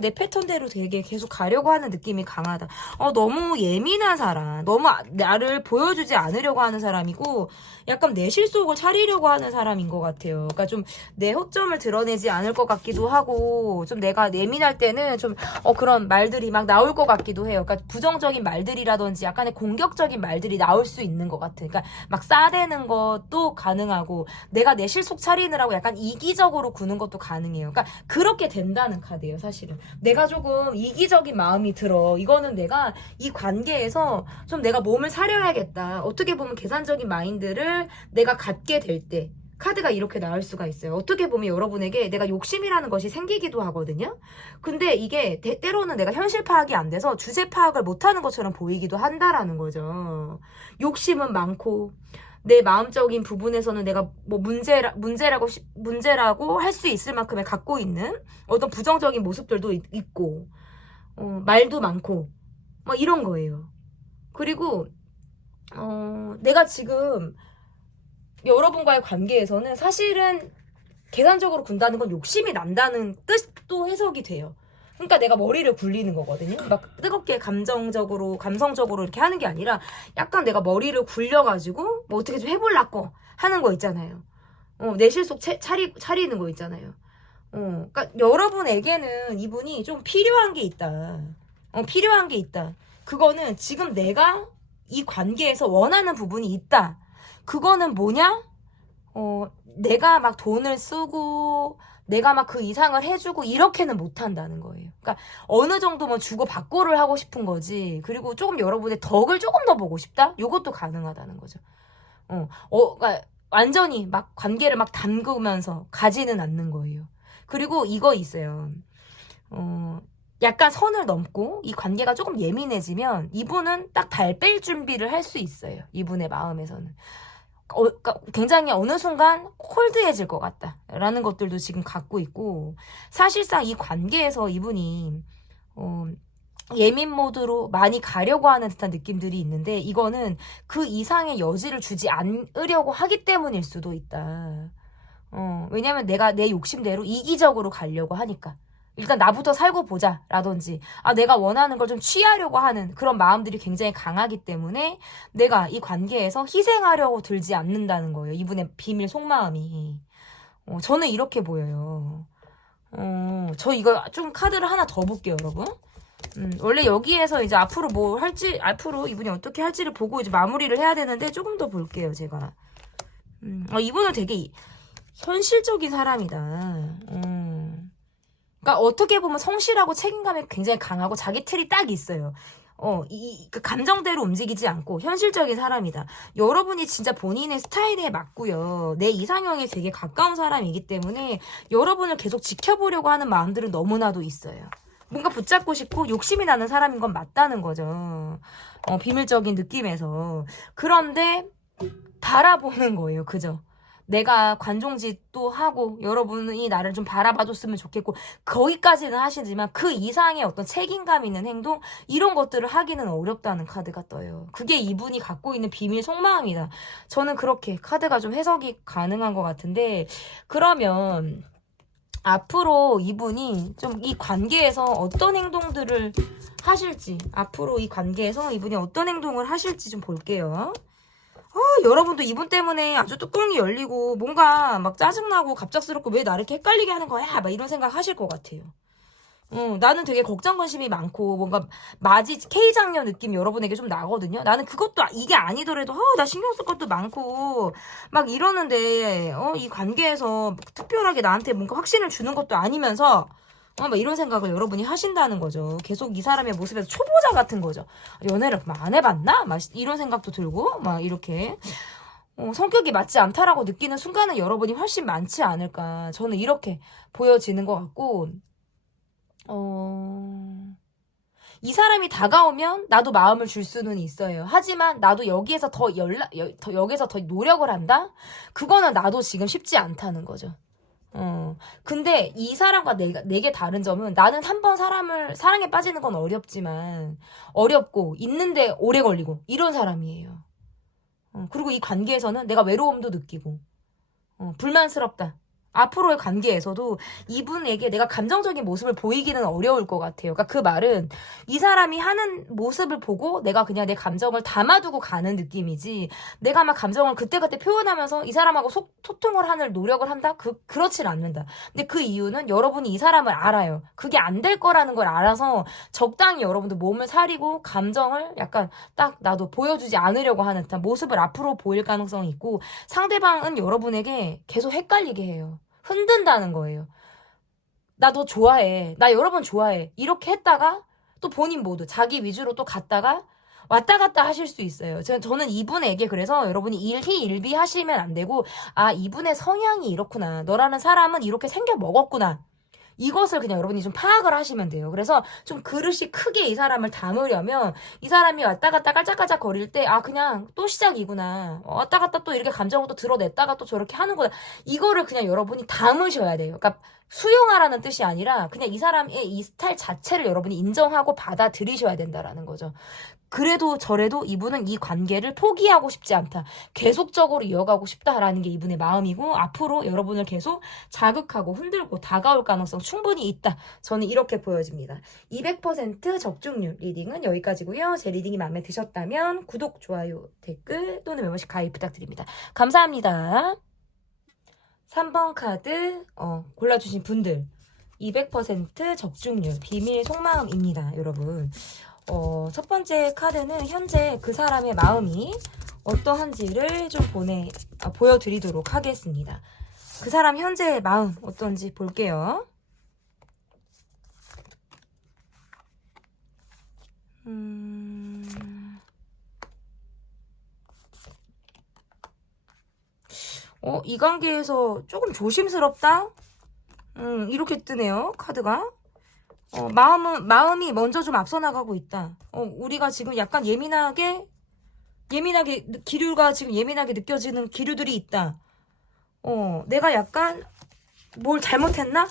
내 패턴대로 되게 계속 가려고 하는 느낌이 강하다. 너무 예민한 사람, 너무 나를 보여주지 않으려고 하는 사람이고, 약간 내 실속을 차리려고 하는 사람인 것 같아요. 그러니까 좀 내 허점을 드러내지 않을 것 같기도 하고, 좀 내가 예민할 때는 좀 그런 말들이 막 나올 것 같기도 해요. 그러니까 부정적인 말들이라든지 약간의 공격적인 말들이 나올 수 있는 것 같아요. 그러니까 막 싸대는 것도 가능하고, 내가 내 실속 차리느라고 약간 이기적으로 구는 것도 가능해요. 그러니까 그렇게 된다는 카드예요. 사실은 내가 조금 이기적인 마음이 들어. 이거는 내가 이 관계에서 좀 내가 몸을 사려야겠다. 어떻게 보면 계산적인 마인드를 내가 갖게 될 때, 카드가 이렇게 나올 수가 있어요. 어떻게 보면 여러분에게 내가 욕심이라는 것이 생기기도 하거든요. 근데 이게 때로는 내가 현실 파악이 안 돼서 주제 파악을 못하는 것처럼 보이기도 한다라는 거죠. 욕심은 많고 내 마음적인 부분에서는 내가 뭐 문제라고 할 수 있을 만큼의 갖고 있는 어떤 부정적인 모습들도 있고 말도 많고 뭐 이런 거예요. 그리고 내가 지금 여러분과의 관계에서는 사실은 계산적으로 군다는 건 욕심이 난다는 뜻도 해석이 돼요. 그러니까 내가 머리를 굴리는 거거든요. 막 뜨겁게 감성적으로 이렇게 하는 게 아니라 약간 내가 머리를 굴려가지고 뭐 어떻게 좀 해보려고 하는 거 있잖아요. 내실 속 차리는 거 있잖아요. 그러니까 여러분에게는 이분이 좀 필요한 게 있다. 필요한 게 있다. 그거는 지금 내가 이 관계에서 원하는 부분이 있다. 그거는 뭐냐? 내가 막 돈을 쓰고 내가 막 그 이상을 해주고 이렇게는 못한다는 거예요. 그러니까 어느 정도면 주고 받고를 하고 싶은 거지. 그리고 조금 여러분의 덕을 조금 더 보고 싶다? 이것도 가능하다는 거죠. 그러니까 완전히 막 관계를 막 담그면서 가지는 않는 거예요. 그리고 이거 있어요. 약간 선을 넘고 이 관계가 조금 예민해지면 이분은 딱 달 뺄 준비를 할 수 있어요. 이분의 마음에서는. 그러니까 굉장히 어느 순간 콜드해질 것 같다라는 것들도 지금 갖고 있고 사실상 이 관계에서 이분이 예민 모드로 많이 가려고 하는 듯한 느낌들이 있는데 이거는 그 이상의 여지를 주지 않으려고 하기 때문일 수도 있다. 왜냐면 내가 내 욕심대로 이기적으로 가려고 하니까. 일단 나부터 살고 보자 라든지 내가 원하는 걸 좀 취하려고 하는 그런 마음들이 굉장히 강하기 때문에 내가 이 관계에서 희생하려고 들지 않는다는 거예요. 이분의 비밀 속마음이. 저는 이렇게 보여요. 저 이거 좀 카드를 하나 더 볼게요, 여러분. 원래 여기에서 이제 앞으로 뭐 할지, 앞으로 이분이 어떻게 할지를 보고 이제 마무리를 해야 되는데 조금 더 볼게요, 제가. 이분은 되게 현실적인 사람이다. 그러니까 어떻게 보면 성실하고 책임감이 굉장히 강하고 자기 틀이 딱 있어요. 그 감정대로 움직이지 않고 현실적인 사람이다. 여러분이 진짜 본인의 스타일에 맞고요. 내 이상형에 되게 가까운 사람이기 때문에 여러분을 계속 지켜보려고 하는 마음들은 너무나도 있어요. 뭔가 붙잡고 싶고 욕심이 나는 사람인 건 맞다는 거죠. 비밀적인 느낌에서. 그런데 바라보는 거예요. 그죠? 내가 관종짓도 하고 여러분이 나를 좀 바라봐줬으면 좋겠고 거기까지는 하시지만 그 이상의 어떤 책임감 있는 행동 이런 것들을 하기는 어렵다는 카드가 떠요. 그게 이분이 갖고 있는 비밀 속마음이다. 저는 그렇게 카드가 좀 해석이 가능한 것 같은데 그러면 앞으로 이분이 좀 이 관계에서 어떤 행동들을 하실지 앞으로 이 관계에서 이분이 어떤 행동을 하실지 좀 볼게요. 여러분도 이분 때문에 아주 뚜껑이 열리고 뭔가 막 짜증나고 갑작스럽고 왜 나를 이렇게 헷갈리게 하는 거야? 막 이런 생각 하실 것 같아요. 나는 되게 걱정 관심이 많고 뭔가 마지 K장녀 느낌 여러분에게 좀 나거든요. 나는 그것도 이게 아니더라도 나 신경 쓸 것도 많고 막 이러는데 이 관계에서 특별하게 나한테 뭔가 확신을 주는 것도 아니면서 막 이런 생각을 여러분이 하신다는 거죠. 계속 이 사람의 모습에서 초보자 같은 거죠. 연애를 막 안 해봤나? 막 이런 생각도 들고 막 이렇게 성격이 맞지 않다라고 느끼는 순간은 여러분이 훨씬 많지 않을까. 저는 이렇게 보여지는 것 같고 이 사람이 다가오면 나도 마음을 줄 수는 있어요. 하지만 나도 여기에서 여기서 더 노력을 한다? 그거는 나도 지금 쉽지 않다는 거죠. 근데 이 사람과 내게 다른 점은 나는 한 번 사랑에 빠지는 건 어렵고, 있는데 오래 걸리고, 이런 사람이에요. 그리고 이 관계에서는 내가 외로움도 느끼고, 불만스럽다. 앞으로의 관계에서도 이분에게 내가 감정적인 모습을 보이기는 어려울 것 같아요. 그러니까 그 말은 이 사람이 하는 모습을 보고 내가 그냥 내 감정을 담아두고 가는 느낌이지 내가 막 감정을 그때그때 표현하면서 이 사람하고 소통을 하는 노력을 한다? 그렇진 않는다. 근데 그 이유는 여러분이 이 사람을 알아요. 그게 안 될 거라는 걸 알아서 적당히 여러분들 몸을 사리고 감정을 약간 딱 나도 보여주지 않으려고 하는 듯한 모습을 앞으로 보일 가능성이 있고 상대방은 여러분에게 계속 헷갈리게 해요. 흔든다는 거예요. 나 너 좋아해. 나 여러분 좋아해. 이렇게 했다가 또 본인 모두 자기 위주로 또 갔다가 왔다 갔다 하실 수 있어요. 저는 이분에게 그래서 여러분이 일희일비 하시면 안 되고, 아, 이분의 성향이 이렇구나. 너라는 사람은 이렇게 생겨 먹었구나. 이것을 그냥 여러분이 좀 파악을 하시면 돼요. 그래서 좀 그릇이 크게 이 사람을 담으려면 이 사람이 왔다 갔다 깔짝깔짝 거릴 때, 아, 그냥 또 시작이구나. 왔다 갔다 또 이렇게 감정을 또 드러냈다가 또 저렇게 하는구나. 이거를 그냥 여러분이 담으셔야 돼요. 그러니까 수용하라는 뜻이 아니라 그냥 이 사람의 이 스타일 자체를 여러분이 인정하고 받아들이셔야 된다라는 거죠. 그래도 저래도 이분은 이 관계를 포기하고 싶지 않다. 계속적으로 이어가고 싶다라는 게 이분의 마음이고, 앞으로 여러분을 계속 자극하고 흔들고 다가올 가능성 충분히 있다. 저는 이렇게 보여집니다. 200% 적중률 리딩은 여기까지고요. 제 리딩이 마음에 드셨다면 구독, 좋아요, 댓글 또는 멤버십 가입 부탁드립니다. 감사합니다. 3번 카드 골라주신 분들 200% 적중률 비밀 속마음입니다. 여러분, 첫 번째 카드는 현재 그 사람의 마음이 어떠한지를 좀 보여드리도록 하겠습니다. 그 사람 현재의 마음 어떤지 볼게요. 이 관계에서 조금 조심스럽다? 이렇게 뜨네요, 카드가. 마음이 먼저 좀 앞서 나가고 있다. 우리가 지금 약간 기류가 지금 예민하게 느껴지는 기류들이 있다. 내가 약간 뭘 잘못했나?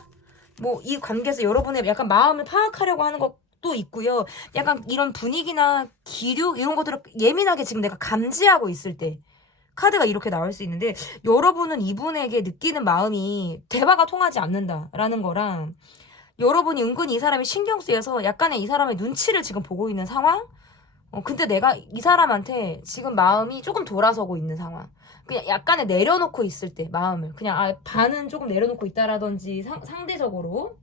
뭐, 이 관계에서 여러분의 약간 마음을 파악하려고 하는 것도 있고요. 약간 이런 분위기나 기류, 이런 것들을 예민하게 지금 내가 감지하고 있을 때, 카드가 이렇게 나올 수 있는데, 여러분은 이분에게 느끼는 마음이 대화가 통하지 않는다라는 거랑, 여러분이 은근히 이 사람이 신경 쓰여서 약간의 이 사람의 눈치를 지금 보고 있는 상황? 근데 내가 이 사람한테 지금 마음이 조금 돌아서고 있는 상황. 그냥 약간의 내려놓고 있을 때, 마음을. 그냥, 반은 조금 내려놓고 있다라든지, 상대적으로.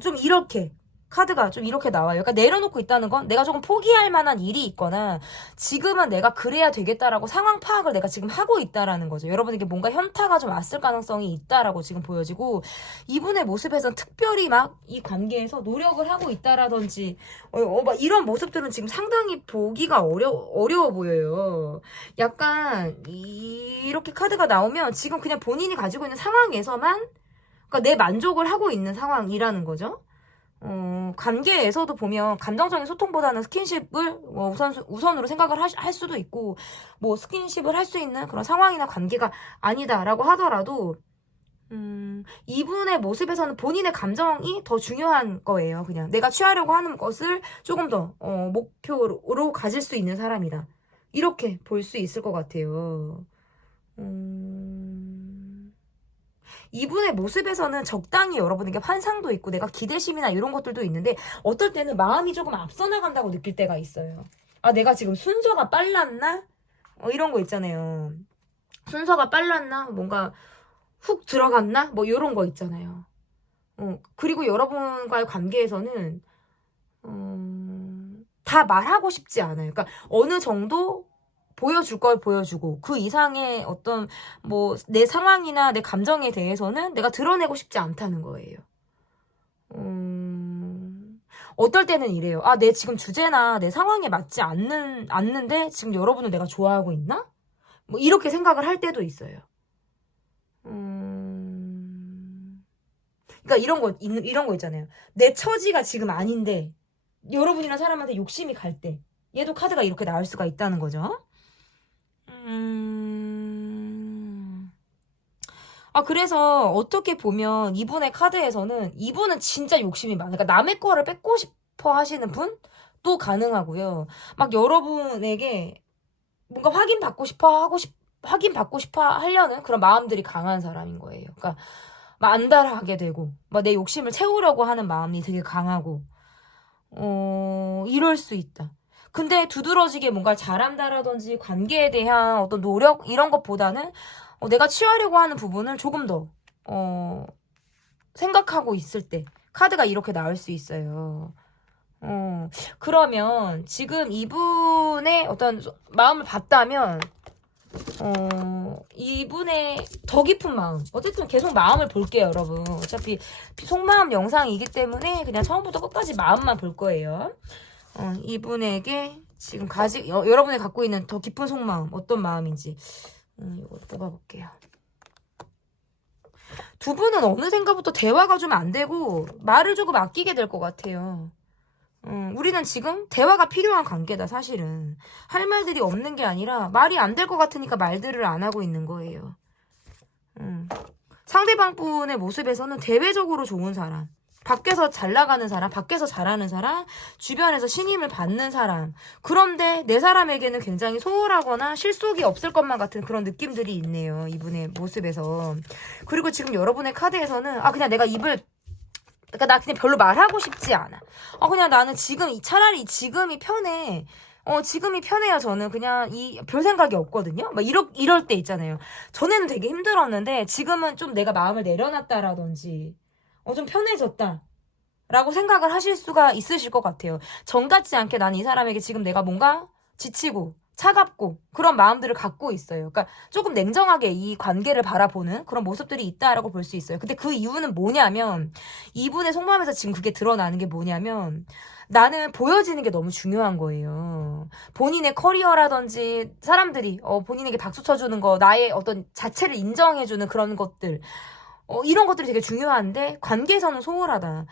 좀 이렇게. 카드가 좀 이렇게 나와요. 그러니까 내려놓고 있다는 건 내가 조금 포기할 만한 일이 있거나 지금은 내가 그래야 되겠다라고 상황 파악을 내가 지금 하고 있다라는 거죠. 여러분에게 뭔가 현타가 좀 왔을 가능성이 있다라고 지금 보여지고, 이분의 모습에선 특별히 막 이 관계에서 노력을 하고 있다라든지 막 이런 모습들은 지금 상당히 보기가 어려워 보여요. 약간 이렇게 카드가 나오면 지금 그냥 본인이 가지고 있는 상황에서만, 그러니까 내 만족을 하고 있는 상황이라는 거죠. 관계에서도 보면 감정적인 소통보다는 스킨십을 우선으로 생각을 할 수도 있고, 뭐 스킨십을 할 수 있는 그런 상황이나 관계가 아니다라고 하더라도, 이분의 모습에서는 본인의 감정이 더 중요한 거예요. 그냥 내가 취하려고 하는 것을 조금 더 목표로 가질 수 있는 사람이다. 이렇게 볼 수 있을 것 같아요. 이분의 모습에서는 적당히 여러분에게 환상도 있고 내가 기대심이나 이런 것들도 있는데, 어떨 때는 마음이 조금 앞서 나간다고 느낄 때가 있어요. 아, 내가 지금 순서가 빨랐나? 이런 거 있잖아요. 순서가 빨랐나? 뭔가 훅 들어갔나? 뭐 이런 거 있잖아요. 그리고 여러분과의 관계에서는 다 말하고 싶지 않아요. 그러니까 어느 정도 보여줄 걸 보여주고, 그 이상의 어떤 뭐 내 상황이나 내 감정에 대해서는 내가 드러내고 싶지 않다는 거예요. 어떨 때는 이래요. 아, 내 지금 주제나 내 상황에 맞지 않는데 지금 여러분을 내가 좋아하고 있나? 뭐 이렇게 생각을 할 때도 있어요. 그러니까 이런 거 있잖아요. 내 처지가 지금 아닌데 여러분이랑 사람한테 욕심이 갈 때, 얘도 카드가 이렇게 나올 수가 있다는 거죠. 그래서 어떻게 보면 이분의 카드에서는 이분은 진짜 욕심이 많아요. 그러니까 남의 거를 뺏고 싶어 하시는 분도 가능하고요. 막 여러분에게 뭔가 확인받고 싶어 하려는 그런 마음들이 강한 사람인 거예요. 그러니까 막 안달하게 되고, 막 내 욕심을 채우려고 하는 마음이 되게 강하고, 이럴 수 있다. 근데 두드러지게 뭔가 잘한다라든지 관계에 대한 어떤 노력 이런 것보다는 내가 취하려고 하는 부분을 조금 더 생각하고 있을 때 카드가 이렇게 나올 수 있어요. 그러면 지금 이분의 어떤 마음을 봤다면 이분의 더 깊은 마음, 어쨌든 계속 마음을 볼게요, 여러분. 어차피 속마음 영상이기 때문에 그냥 처음부터 끝까지 마음만 볼 거예요. 이분에게 지금 여러분이 갖고 있는 더 깊은 속마음, 어떤 마음인지 이거 뽑아볼게요. 두 분은 어느샌가부터 대화가 좀 안 되고 말을 조금 아끼게 될 것 같아요. 우리는 지금 대화가 필요한 관계다. 사실은 할 말들이 없는 게 아니라 말이 안 될 것 같으니까 말들을 안 하고 있는 거예요. 상대방 분의 모습에서는 대외적으로 좋은 사람, 밖에서 잘 나가는 사람, 밖에서 잘하는 사람, 주변에서 신임을 받는 사람. 그런데 내 사람에게는 굉장히 소홀하거나 실속이 없을 것만 같은 그런 느낌들이 있네요. 이분의 모습에서. 그리고 지금 여러분의 카드에서는 그냥 내가 그러니까 나 그냥 별로 말하고 싶지 않아. 그냥 나는 차라리 지금이 편해. 지금이 편해요. 저는 그냥 별 생각이 없거든요. 막 이럴 때 있잖아요. 전에는 되게 힘들었는데 지금은 좀 내가 마음을 내려놨다라든지 좀 편해졌다 라고 생각을 하실 수가 있으실 것 같아요. 전 같지 않게 나는 이 사람에게 지금 내가 뭔가 지치고 차갑고 그런 마음들을 갖고 있어요. 그러니까 조금 냉정하게 이 관계를 바라보는 그런 모습들이 있다라고 볼 수 있어요. 근데 그 이유는 뭐냐면 이분의 속마음에서 지금 그게 드러나는 게 뭐냐면 나는 보여지는 게 너무 중요한 거예요. 본인의 커리어라든지 사람들이 본인에게 박수 쳐주는 거, 나의 어떤 자체를 인정해주는 그런 것들, 이런 것들이 되게 중요한데 관계에서는 소홀하다.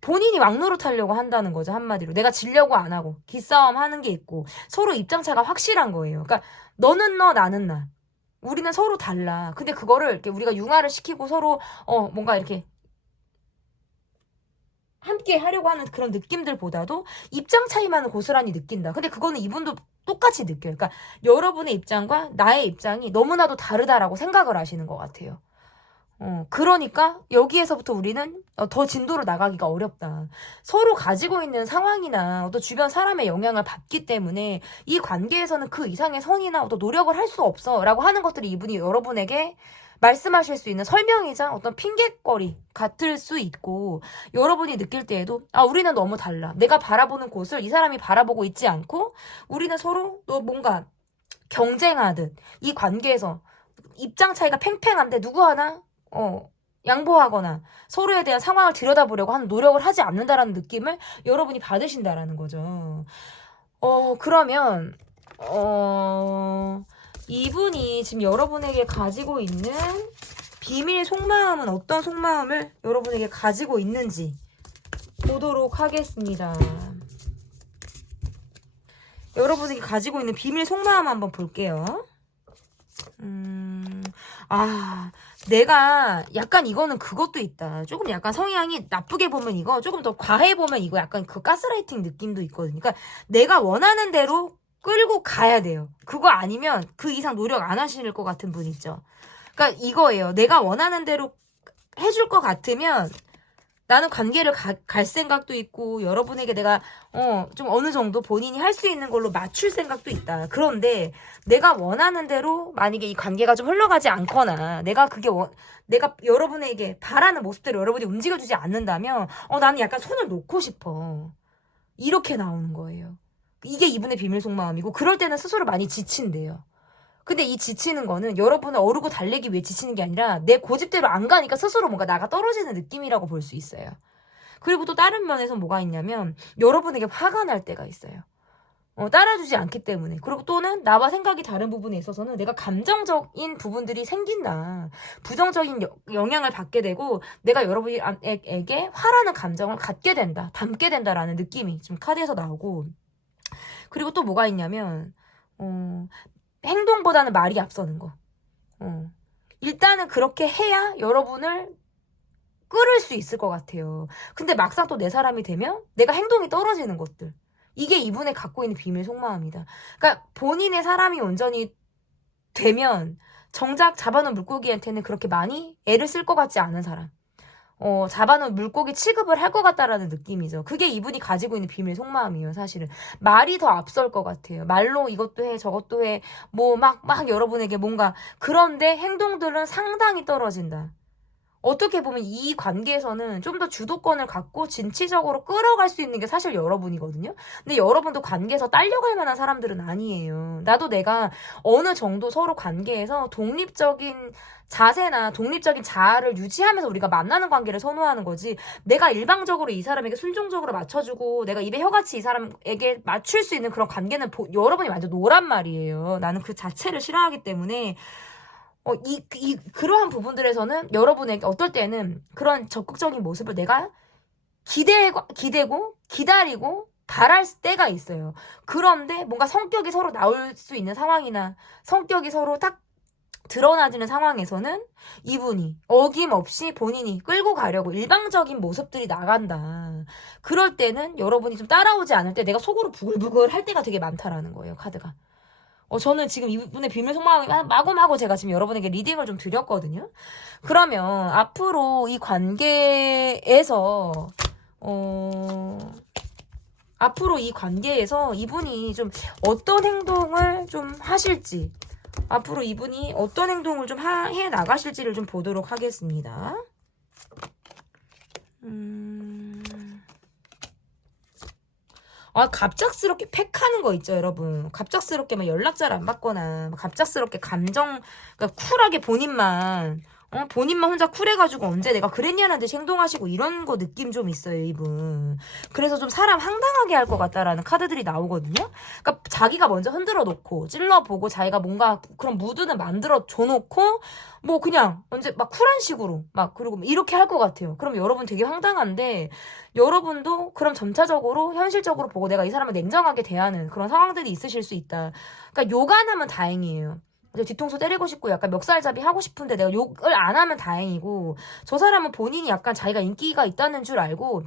본인이 막노릇하려고 한다는 거죠. 한마디로 내가 지려고 안 하고 기싸움 하는 게 있고 서로 입장차가 확실한 거예요. 그러니까 너는 너 나는 나, 우리는 서로 달라. 근데 그거를 이렇게 우리가 융화를 시키고 서로 뭔가 이렇게 함께 하려고 하는 그런 느낌들보다도 입장 차이만을 고스란히 느낀다. 근데 그거는 이분도 똑같이 느껴요. 그러니까 여러분의 입장과 나의 입장이 너무나도 다르다라고 생각을 하시는 것 같아요. 그러니까 여기에서부터 우리는 더 진도로 나가기가 어렵다. 서로 가지고 있는 상황이나 어떤 주변 사람의 영향을 받기 때문에 이 관계에서는 그 이상의 선이나 어떤 노력을 할 수 없어 라고 하는 것들이 이분이 여러분에게 말씀하실 수 있는 설명이자 어떤 핑계거리 같을 수 있고, 여러분이 느낄 때에도 우리는 너무 달라. 내가 바라보는 곳을 이 사람이 바라보고 있지 않고 우리는 서로 또 뭔가 경쟁하듯 이 관계에서 입장 차이가 팽팽한데 누구 하나 양보하거나 서로에 대한 상황을 들여다보려고 하는 노력을 하지 않는다라는 느낌을 여러분이 받으신다라는 거죠. 그러면 이분이 지금 여러분에게 가지고 있는 비밀 속마음은 어떤 속마음을 여러분에게 가지고 있는지 보도록 하겠습니다. 여러분에게 가지고 있는 비밀 속마음 한번 볼게요. 내가 약간 이거는 그것도 있다. 조금 약간 성향이 나쁘게 보면 이거, 조금 더 과해 보면 이거 약간 그 가스라이팅 느낌도 있거든요. 그러니까 내가 원하는 대로 끌고 가야 돼요. 그거 아니면 그 이상 노력 안 하실 것 같은 분 있죠. 그러니까 이거예요. 내가 원하는 대로 해줄 것 같으면 나는 관계를 갈 생각도 있고 여러분에게 내가 좀 어느 정도 본인이 할 수 있는 걸로 맞출 생각도 있다. 그런데 내가 원하는 대로 만약에 이 관계가 좀 흘러가지 않거나 내가 여러분에게 바라는 모습대로 여러분이 움직여주지 않는다면 나는 약간 손을 놓고 싶어. 이렇게 나오는 거예요. 이게 이분의 비밀 속마음이고, 그럴 때는 스스로 많이 지친대요. 근데 이 지치는 거는 여러분을 어르고 달래기 위해 지치는 게 아니라 내 고집대로 안 가니까 스스로 뭔가 나가 떨어지는 느낌이라고 볼 수 있어요. 그리고 또 다른 면에서 뭐가 있냐면 여러분에게 화가 날 때가 있어요. 따라주지 않기 때문에. 그리고 또는 나와 생각이 다른 부분에 있어서는 내가 감정적인 부분들이 생긴다. 부정적인 영향을 받게 되고 내가 여러분에게 화라는 감정을 갖게 된다. 담게 된다라는 느낌이 좀 카드에서 나오고, 그리고 또 뭐가 있냐면 행동보다는 말이 앞서는 거. 일단은 그렇게 해야 여러분을 끌을 수 있을 것 같아요. 근데 막상 또 내 사람이 되면 내가 행동이 떨어지는 것들. 이게 이분의 갖고 있는 비밀 속마음이다. 그러니까 본인의 사람이 온전히 되면 정작 잡아놓은 물고기한테는 그렇게 많이 애를 쓸 것 같지 않은 사람. 잡아놓은 물고기 취급을 할 것 같다라는 느낌이죠. 그게 이분이 가지고 있는 비밀 속마음이에요. 사실은 말이 더 앞설 것 같아요. 말로 이것도 해 저것도 해 뭐 막 여러분에게 뭔가, 그런데 행동들은 상당히 떨어진다. 어떻게 보면 이 관계에서는 좀 더 주도권을 갖고 진취적으로 끌어갈 수 있는 게 사실 여러분이거든요. 근데 여러분도 관계에서 딸려갈 만한 사람들은 아니에요. 나도 내가 어느 정도 서로 관계에서 독립적인 자세나 독립적인 자아를 유지하면서 우리가 만나는 관계를 선호하는 거지. 내가 일방적으로 이 사람에게 순종적으로 맞춰주고 내가 입에 혀같이 이 사람에게 맞출 수 있는 그런 관계는 여러분이 완전 노란 말이에요. 나는 그 자체를 싫어하기 때문에 그러한 부분들에서는 여러분에게 어떨 때는 그런 적극적인 모습을 내가 기대고, 기다리고, 바랄 때가 있어요. 그런데 뭔가 성격이 서로 나올 수 있는 상황이나 성격이 서로 딱 드러나지는 상황에서는 이분이 어김없이 본인이 끌고 가려고 일방적인 모습들이 나간다. 그럴 때는 여러분이 좀 따라오지 않을 때 내가 속으로 부글부글 할 때가 되게 많다라는 거예요, 카드가. 저는 지금 이분의 비밀 속마음 마구마구 제가 지금 여러분에게 리딩을 좀 드렸거든요. 그러면 앞으로 이 관계에서 앞으로 이 관계에서 이분이 좀 어떤 행동을 좀 하실지, 앞으로 이분이 어떤 행동을 좀 해 나가실지를 좀 보도록 하겠습니다. 갑작스럽게 팩하는 거 있죠, 여러분. 갑작스럽게 막 연락잘 안 받거나, 갑작스럽게 그러니까 쿨하게 본인만 혼자 쿨해가지고 언제 내가 그랬냐는 듯이 행동하시고 이런 거 느낌 좀 있어요, 이분. 그래서 좀 사람 황당하게 할 것 같다라는 카드들이 나오거든요. 그러니까 자기가 먼저 흔들어 놓고, 찔러보고 자기가 뭔가 그런 무드는 만들어 줘놓고, 뭐 그냥 언제 막 쿨한 식으로, 그리고 이렇게 할 것 같아요. 그럼 여러분 되게 황당한데, 여러분도 그럼 점차적으로 현실적으로 보고 내가 이 사람을 냉정하게 대하는 그런 상황들이 있으실 수 있다. 그러니까 욕 안 하면 다행이에요. 뒤통수 때리고 싶고 약간 멱살잡이 하고 싶은데 내가 욕을 안 하면 다행이고, 저 사람은 본인이 약간 자기가 인기가 있다는 줄 알고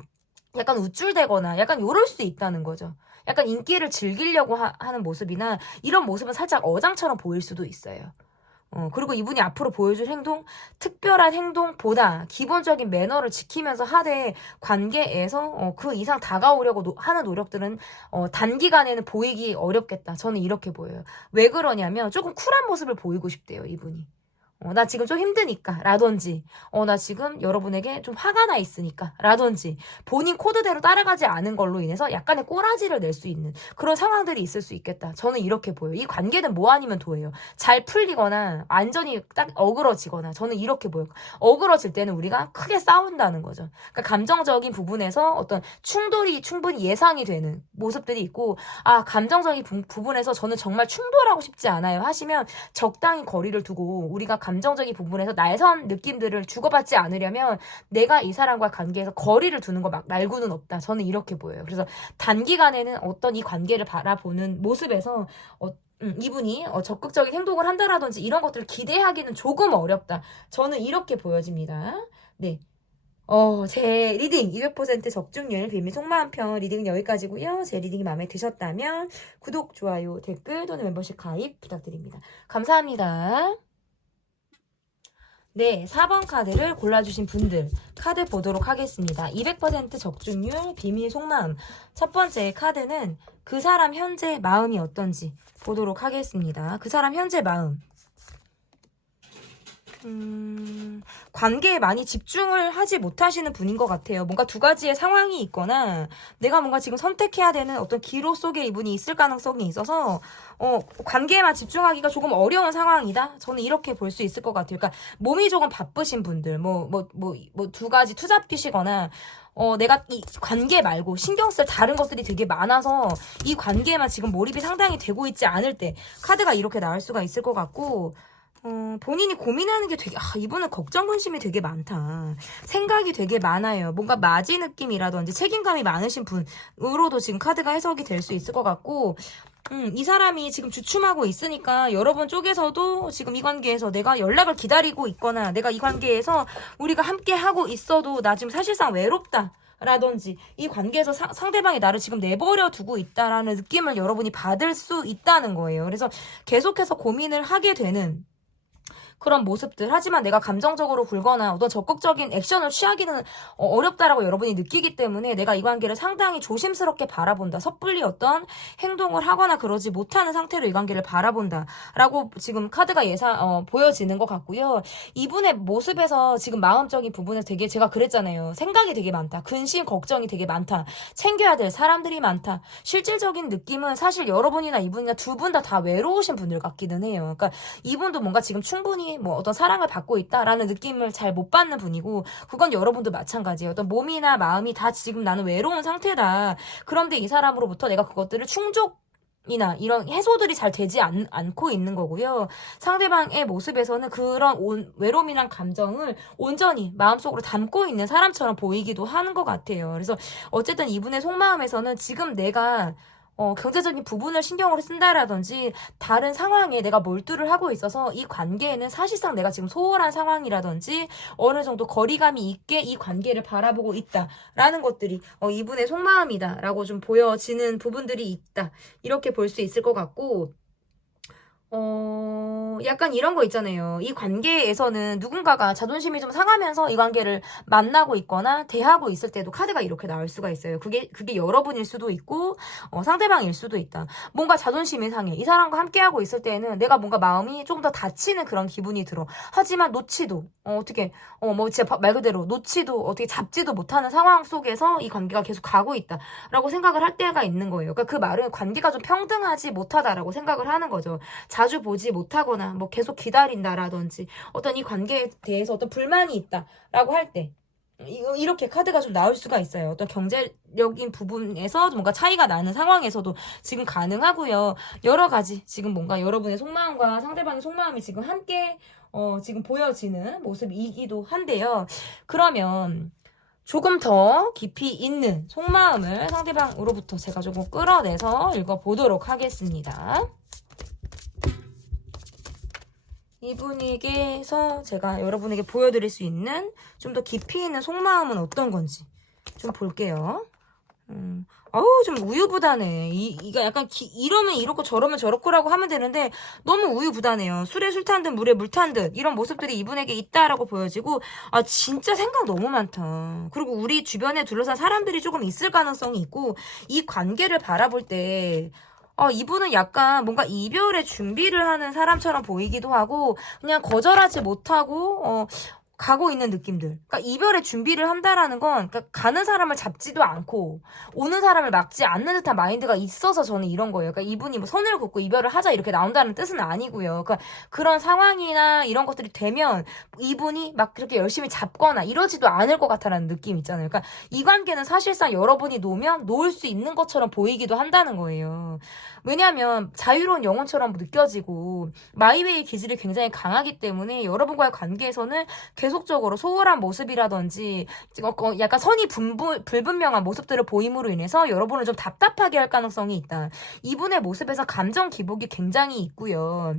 약간 우쭐대거나 약간 요럴 수 있다는 거죠. 약간 인기를 즐기려고 하는 모습이나 이런 모습은 살짝 어장처럼 보일 수도 있어요. 그리고 이분이 앞으로 보여줄 행동, 특별한 행동보다 기본적인 매너를 지키면서 하되 관계에서 그 이상 다가오려고 하는 노력들은 단기간에는 보이기 어렵겠다. 저는 이렇게 보여요. 왜 그러냐면 조금 쿨한 모습을 보이고 싶대요, 이분이. 나 지금 좀 힘드니까 라든지 나 지금 여러분에게 좀 화가 나 있으니까 라든지 본인 코드대로 따라가지 않은 걸로 인해서 약간의 꼬라지를 낼 수 있는 그런 상황들이 있을 수 있겠다. 저는 이렇게 보여요. 이 관계는 뭐 아니면 도예요. 잘 풀리거나 완전히 딱 어그러지거나 저는 이렇게 보여요. 어그러질 때는 우리가 크게 싸운다는 거죠. 그러니까 감정적인 부분에서 어떤 충돌이 충분히 예상이 되는 모습들이 있고, 감정적인 부분에서 저는 정말 충돌하고 싶지 않아요 하시면 적당히 거리를 두고 우리가 감정적인 부분에서 날선 느낌들을 주고받지 않으려면 내가 이 사람과 관계에서 거리를 두는 거 말고는 없다. 저는 이렇게 보여요. 그래서 단기간에는 어떤 이 관계를 바라보는 모습에서 이분이 적극적인 행동을 한다라든지 이런 것들을 기대하기는 조금 어렵다. 저는 이렇게 보여집니다. 네. 제 리딩 200% 적중률 비밀 속마음 편 리딩은 여기까지고요. 제 리딩이 마음에 드셨다면 구독, 좋아요, 댓글 또는 멤버십 가입 부탁드립니다. 감사합니다. 네, 4번 카드를 골라주신 분들 카드 보도록 하겠습니다. 200% 적중률 비밀 속마음. 첫 번째 카드는 그 사람 현재 마음이 어떤지 보도록 하겠습니다. 그 사람 현재 마음. 관계에 많이 집중을 하지 못하시는 분인 것 같아요. 뭔가 두 가지의 상황이 있거나 내가 뭔가 지금 선택해야 되는 어떤 기로 속에 이분이 있을 가능성이 있어서 관계에만 집중하기가 조금 어려운 상황이다. 저는 이렇게 볼 수 있을 것 같아요. 그러니까 몸이 조금 바쁘신 분들, 두 가지 투잡히시거나 내가 이 관계 말고 신경 쓸 다른 것들이 되게 많아서 이 관계에만 지금 몰입이 상당히 되고 있지 않을 때 카드가 이렇게 나올 수가 있을 것 같고, 본인이 고민하는 게 되게, 이분은 걱정, 근심이 되게 많다. 생각이 되게 많아요. 뭔가 맞이 느낌이라든지 책임감이 많으신 분으로도 지금 카드가 해석이 될 수 있을 것 같고, 이 사람이 지금 주춤하고 있으니까 여러분 쪽에서도 지금 이 관계에서 내가 연락을 기다리고 있거나 내가 이 관계에서 우리가 함께 하고 있어도 나 지금 사실상 외롭다. 라든지 이 관계에서 상대방이 나를 지금 내버려 두고 있다라는 느낌을 여러분이 받을 수 있다는 거예요. 그래서 계속해서 고민을 하게 되는 그런 모습들. 하지만 내가 감정적으로 굴거나 어떤 적극적인 액션을 취하기는 어렵다라고 여러분이 느끼기 때문에 내가 이 관계를 상당히 조심스럽게 바라본다. 섣불리 어떤 행동을 하거나 그러지 못하는 상태로 이 관계를 바라본다라고 지금 카드가 보여지는 것 같고요. 이분의 모습에서 지금 마음적인 부분에서 되게 제가 그랬잖아요. 생각이 되게 많다. 근심, 걱정이 되게 많다. 챙겨야 될 사람들이 많다. 실질적인 느낌은 사실 여러분이나 이분이나 두 분 다 외로우신 분들 같기는 해요. 그러니까 이분도 뭔가 지금 충분히 뭐 어떤 사랑을 받고 있다라는 느낌을 잘 못 받는 분이고, 그건 여러분도 마찬가지예요. 어떤 몸이나 마음이 다 지금 나는 외로운 상태다. 그런데 이 사람으로부터 내가 그것들을 이나 이런 해소들이 잘 되지 않고 있는 거고요. 상대방의 모습에서는 그런 외로움이란 감정을 온전히 마음속으로 담고 있는 사람처럼 보이기도 하는 것 같아요. 그래서 어쨌든 이분의 속마음에서는 지금 내가 경제적인 부분을 신경을 쓴다라든지 다른 상황에 내가 몰두를 하고 있어서 이 관계에는 사실상 내가 지금 소홀한 상황이라든지 어느 정도 거리감이 있게 이 관계를 바라보고 있다라는 것들이 이분의 속마음이다라고 좀 보여지는 부분들이 있다. 이렇게 볼 수 있을 것 같고, 약간 이런 거 있잖아요. 이 관계에서는 누군가가 자존심이 좀 상하면서 이 관계를 만나고 있거나 대하고 있을 때도 카드가 이렇게 나올 수가 있어요. 그게 여러분일 수도 있고, 상대방일 수도 있다. 뭔가 자존심이 상해. 이 사람과 함께하고 있을 때는 내가 뭔가 마음이 조금 더 다치는 그런 기분이 들어. 하지만 놓지도, 진짜 말 그대로 놓지도, 어떻게 잡지도 못하는 상황 속에서 이 관계가 계속 가고 있다. 라고 생각을 할 때가 있는 거예요. 그러니까 그 말은 관계가 좀 평등하지 못하다라고 생각을 하는 거죠. 자주 보지 못하거나 뭐 계속 기다린다라든지 어떤 이 관계에 대해서 어떤 불만이 있다라고 할 때 이렇게 카드가 좀 나올 수가 있어요. 어떤 경제력인 부분에서 뭔가 차이가 나는 상황에서도 지금 가능하고요. 여러 가지 지금 뭔가 여러분의 속마음과 상대방의 속마음이 지금 함께 지금 보여지는 모습이기도 한데요. 그러면 조금 더 깊이 있는 속마음을 상대방으로부터 제가 조금 끌어내서 읽어보도록 하겠습니다. 이분에게서 제가 여러분에게 보여드릴 수 있는 좀 더 깊이 있는 속마음은 어떤 건지 좀 볼게요. 좀 우유부단해. 이가 약간 이러면 이렇고 저러면 저렇고라고 하면 되는데 너무 우유부단해요. 술에 술 탄 듯 물에 물 탄 듯 이런 모습들이 이분에게 있다라고 보여지고, 진짜 생각 너무 많다. 그리고 우리 주변에 둘러싼 사람들이 조금 있을 가능성이 있고, 이 관계를 바라볼 때 이분은 약간 뭔가 이별의 준비를 하는 사람처럼 보이기도 하고, 그냥 거절하지 못하고, 가고 있는 느낌들. 그러니까 이별의 준비를 한다라는 건, 그러니까 가는 사람을 잡지도 않고 오는 사람을 막지 않는 듯한 마인드가 있어서 저는 이런 거예요. 그러니까 이분이 뭐 선을 긋고 이별을 하자 이렇게 나온다는 뜻은 아니고요. 그러니까 그런 상황이나 이런 것들이 되면 이분이 막 그렇게 열심히 잡거나 이러지도 않을 것 같다라는 느낌 있잖아요. 그러니까 이 관계는 사실상 여러분이 놓으면 놓을 수 있는 것처럼 보이기도 한다는 거예요. 왜냐하면 자유로운 영혼처럼 느껴지고 마이웨이 기질이 굉장히 강하기 때문에 여러분과의 관계에서는 계속적으로 소홀한 모습이라든지 약간 선이 불분명한 모습들을 보임으로 인해서 여러분을 좀 답답하게 할 가능성이 있다. 이분의 모습에서 감정 기복이 굉장히 있고요.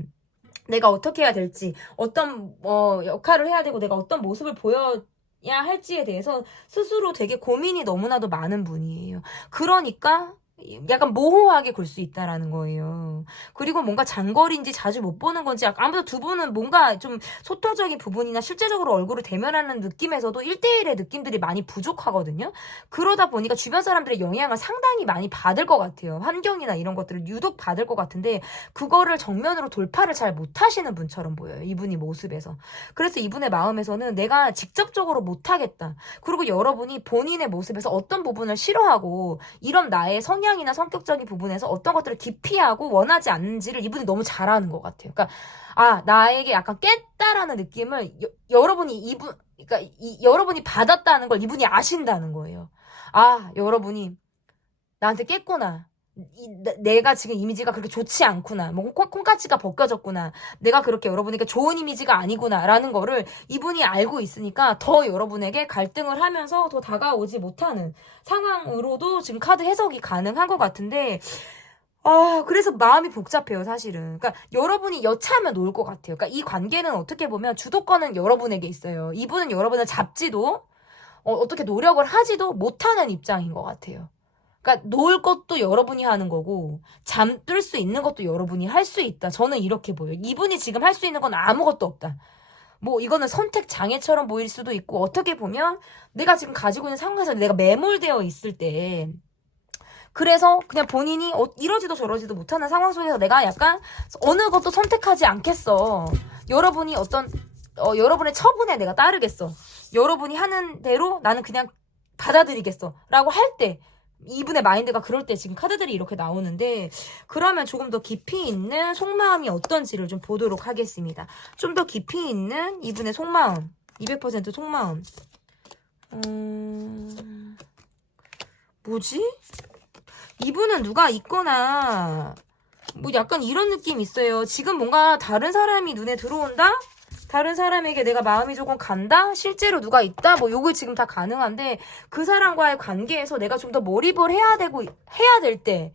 내가 어떻게 해야 될지, 어떤 역할을 해야 되고 내가 어떤 모습을 보여야 할지에 대해서 스스로 되게 고민이 너무나도 많은 분이에요. 그러니까 약간 모호하게 굴 수 있다라는 거예요. 그리고 뭔가 장거리인지 자주 못 보는 건지, 아무래도 두 분은 뭔가 좀 소통적인 부분이나 실제적으로 얼굴을 대면하는 느낌에서도 1대1의 느낌들이 많이 부족하거든요. 그러다 보니까 주변 사람들의 영향을 상당히 많이 받을 것 같아요. 환경이나 이런 것들을 유독 받을 것 같은데 그거를 정면으로 돌파를 잘 못하시는 분처럼 보여요. 이분이 모습에서. 그래서 이분의 마음에서는 내가 직접적으로 못하겠다. 그리고 여러분이 본인의 모습에서 어떤 부분을 싫어하고 이런 나의 성향 이나 성격적인 부분에서 어떤 것들을 기피하고 원하지 않는지를 이분이 너무 잘하는 것 같아요. 그러니까 나에게 약간 깼다라는 느낌을 여러분이 그러니까 여러분이 받았다는 걸 이분이 아신다는 거예요. 여러분이 나한테 깼구나. 내가 지금 이미지가 그렇게 좋지 않구나. 뭐 콩깍지가 벗겨졌구나. 내가 그렇게 여러분에게 좋은 이미지가 아니구나 라는 거를 이분이 알고 있으니까 더 여러분에게 갈등을 하면서 더 다가오지 못하는 상황으로도 지금 카드 해석이 가능한 것 같은데, 그래서 마음이 복잡해요, 사실은. 그러니까 여러분이 여차하면 놓을 것 같아요. 그러니까 이 관계는 어떻게 보면 주도권은 여러분에게 있어요. 이분은 여러분을 잡지도 어떻게 노력을 하지도 못하는 입장인 것 같아요. 그러니까 놓을 것도 여러분이 하는 거고 잠들 수 있는 것도 여러분이 할 수 있다. 저는 이렇게 보여요. 이분이 지금 할 수 있는 건 아무것도 없다. 뭐 이거는 선택 장애처럼 보일 수도 있고 어떻게 보면 내가 지금 가지고 있는 상황에서 내가 매몰되어 있을 때 그래서 그냥 본인이 이러지도 저러지도 못하는 상황 속에서 내가 약간 어느 것도 선택하지 않겠어. 여러분이 여러분의 처분에 내가 따르겠어. 여러분이 하는 대로 나는 그냥 받아들이겠어. 라고 할 때, 이분의 마인드가 그럴 때 지금 카드들이 이렇게 나오는데, 그러면 조금 더 깊이 있는 속마음이 어떤지를 좀 보도록 하겠습니다. 좀 더 깊이 있는 이분의 속마음, 200% 속마음. 뭐지? 이분은 누가 있거나, 뭐 약간 이런 느낌 있어요. 지금 뭔가 다른 사람이 눈에 들어온다? 다른 사람에게 내가 마음이 조금 간다? 실제로 누가 있다? 뭐 요거 지금 다 가능한데 그 사람과의 관계에서 내가 좀 더 몰입을 해야 될 때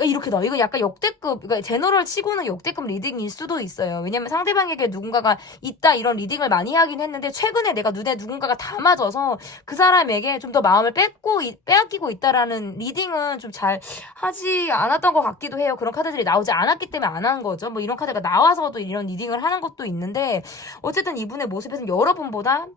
이렇게 나와. 이거 약간 역대급, 그러니까 제너럴 치고는 역대급 리딩일 수도 있어요. 왜냐면 상대방에게 누군가가 있다 이런 리딩을 많이 하긴 했는데 최근에 내가 눈에 누군가가 다 맞아서 그 사람에게 좀 더 마음을 빼앗기고 있다라는 리딩은 좀 잘 하지 않았던 것 같기도 해요. 그런 카드들이 나오지 않았기 때문에 안 한 거죠. 뭐 이런 카드가 나와서도 이런 리딩을 하는 것도 있는데 어쨌든 이분의 모습에서는 여러분보다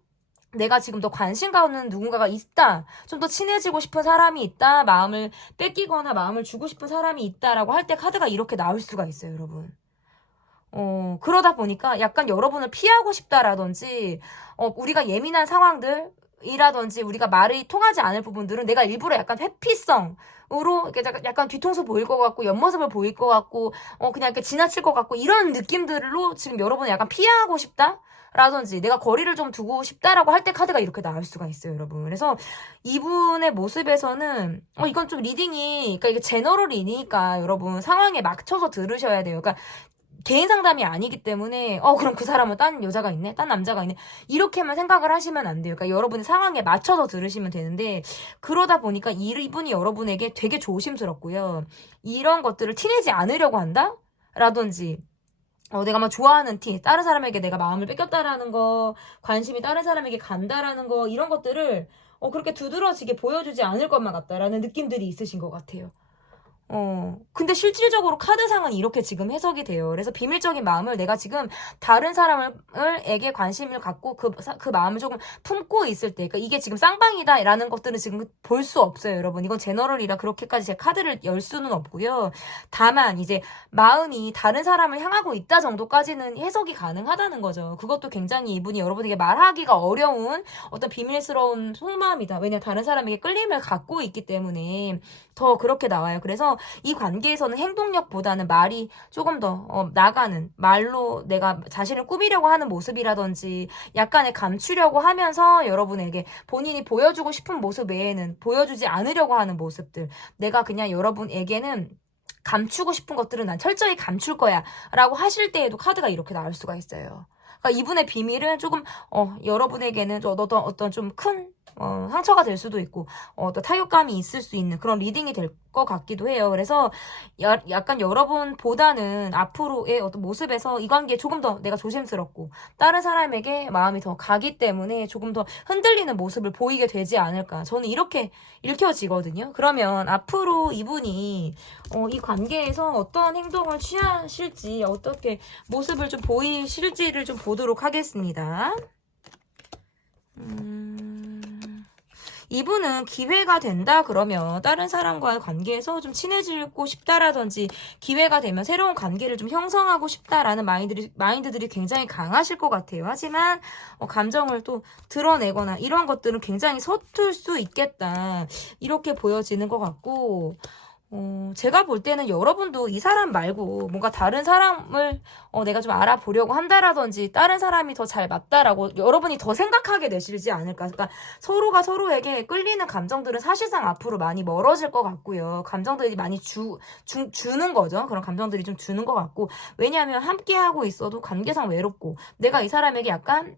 내가 지금 더 관심 가는 누군가가 있다. 좀 더 친해지고 싶은 사람이 있다. 마음을 뺏기거나 마음을 주고 싶은 사람이 있다라고 할 때 카드가 이렇게 나올 수가 있어요, 여러분. 그러다 보니까 약간 여러분을 피하고 싶다라든지, 우리가 예민한 상황들이라든지 우리가 말이 통하지 않을 부분들은 내가 일부러 약간 회피성으로 약간 뒤통수 보일 것 같고 옆모습을 보일 것 같고 그냥 이렇게 지나칠 것 같고 이런 느낌들로 지금 여러분을 약간 피하고 싶다? 라든지 내가 거리를 좀 두고 싶다라고 할 때 카드가 이렇게 나올 수가 있어요, 여러분. 그래서 이분의 모습에서는 이건 좀 리딩이 그러니까 이게 제너럴이니까 여러분 상황에 맞춰서 들으셔야 돼요. 그러니까 개인 상담이 아니기 때문에 그럼 그 사람은 딴 여자가 있네? 딴 남자가 있네? 이렇게만 생각을 하시면 안 돼요. 그러니까 여러분의 상황에 맞춰서 들으시면 되는데 그러다 보니까 이분이 여러분에게 되게 조심스럽고요. 이런 것들을 티내지 않으려고 한다? 라든지 내가 막 좋아하는 티, 다른 사람에게 내가 마음을 뺏겼다라는 거, 관심이 다른 사람에게 간다라는 거, 이런 것들을 그렇게 두드러지게 보여주지 않을 것만 같다라는 느낌들이 있으신 것 같아요. 근데 실질적으로 카드상은 이렇게 지금 해석이 돼요. 그래서 비밀적인 마음을 내가 지금 다른 사람에게 관심을 갖고 그 마음을 조금 품고 있을 때, 그러니까 이게 지금 쌍방이다라는 것들은 지금 볼 수 없어요, 여러분. 이건 제너럴이라 그렇게까지 제 카드를 열 수는 없고요. 다만 이제 마음이 다른 사람을 향하고 있다 정도까지는 해석이 가능하다는 거죠. 그것도 굉장히 이분이 여러분에게 말하기가 어려운 어떤 비밀스러운 속마음이다. 왜냐 다른 사람에게 끌림을 갖고 있기 때문에 더 그렇게 나와요. 그래서 이 관계에서는 행동력보다는 말이 조금 더 나가는 말로 내가 자신을 꾸미려고 하는 모습이라든지 약간의 감추려고 하면서 여러분에게 본인이 보여주고 싶은 모습 외에는 보여주지 않으려고 하는 모습들 내가 그냥 여러분에게는 감추고 싶은 것들은 난 철저히 감출 거야 라고 하실 때에도 카드가 이렇게 나올 수가 있어요. 그러니까 이분의 비밀은 조금 여러분에게는 어떤 좀 큰 상처가 될 수도 있고 또 타격감이 있을 수 있는 그런 리딩이 될 것 같기도 해요. 그래서 약간 여러분보다는 앞으로의 어떤 모습에서 이 관계에 조금 더 내가 조심스럽고 다른 사람에게 마음이 더 가기 때문에 조금 더 흔들리는 모습을 보이게 되지 않을까. 저는 이렇게 읽혀지거든요. 그러면 앞으로 이분이 이 관계에서 어떤 행동을 취하실지 어떻게 모습을 좀 보이실지를 좀 보도록 하겠습니다. 이분은 기회가 된다 그러면 다른 사람과의 관계에서 좀 친해지고 싶다라든지 기회가 되면 새로운 관계를 좀 형성하고 싶다라는 마인드들이 굉장히 강하실 것 같아요. 하지만 감정을 또 드러내거나 이런 것들은 굉장히 서툴 수 있겠다 이렇게 보여지는 것 같고 제가 볼 때는 여러분도 이 사람 말고 뭔가 다른 사람을 내가 좀 알아보려고 한다라든지 다른 사람이 더 잘 맞다라고 여러분이 더 생각하게 되시지 않을까. 그러니까 서로가 서로에게 끌리는 감정들은 사실상 앞으로 많이 멀어질 것 같고요. 감정들이 많이 주는 거죠. 그런 감정들이 좀 주는 것 같고 왜냐하면 함께하고 있어도 관계상 외롭고 내가 이 사람에게 약간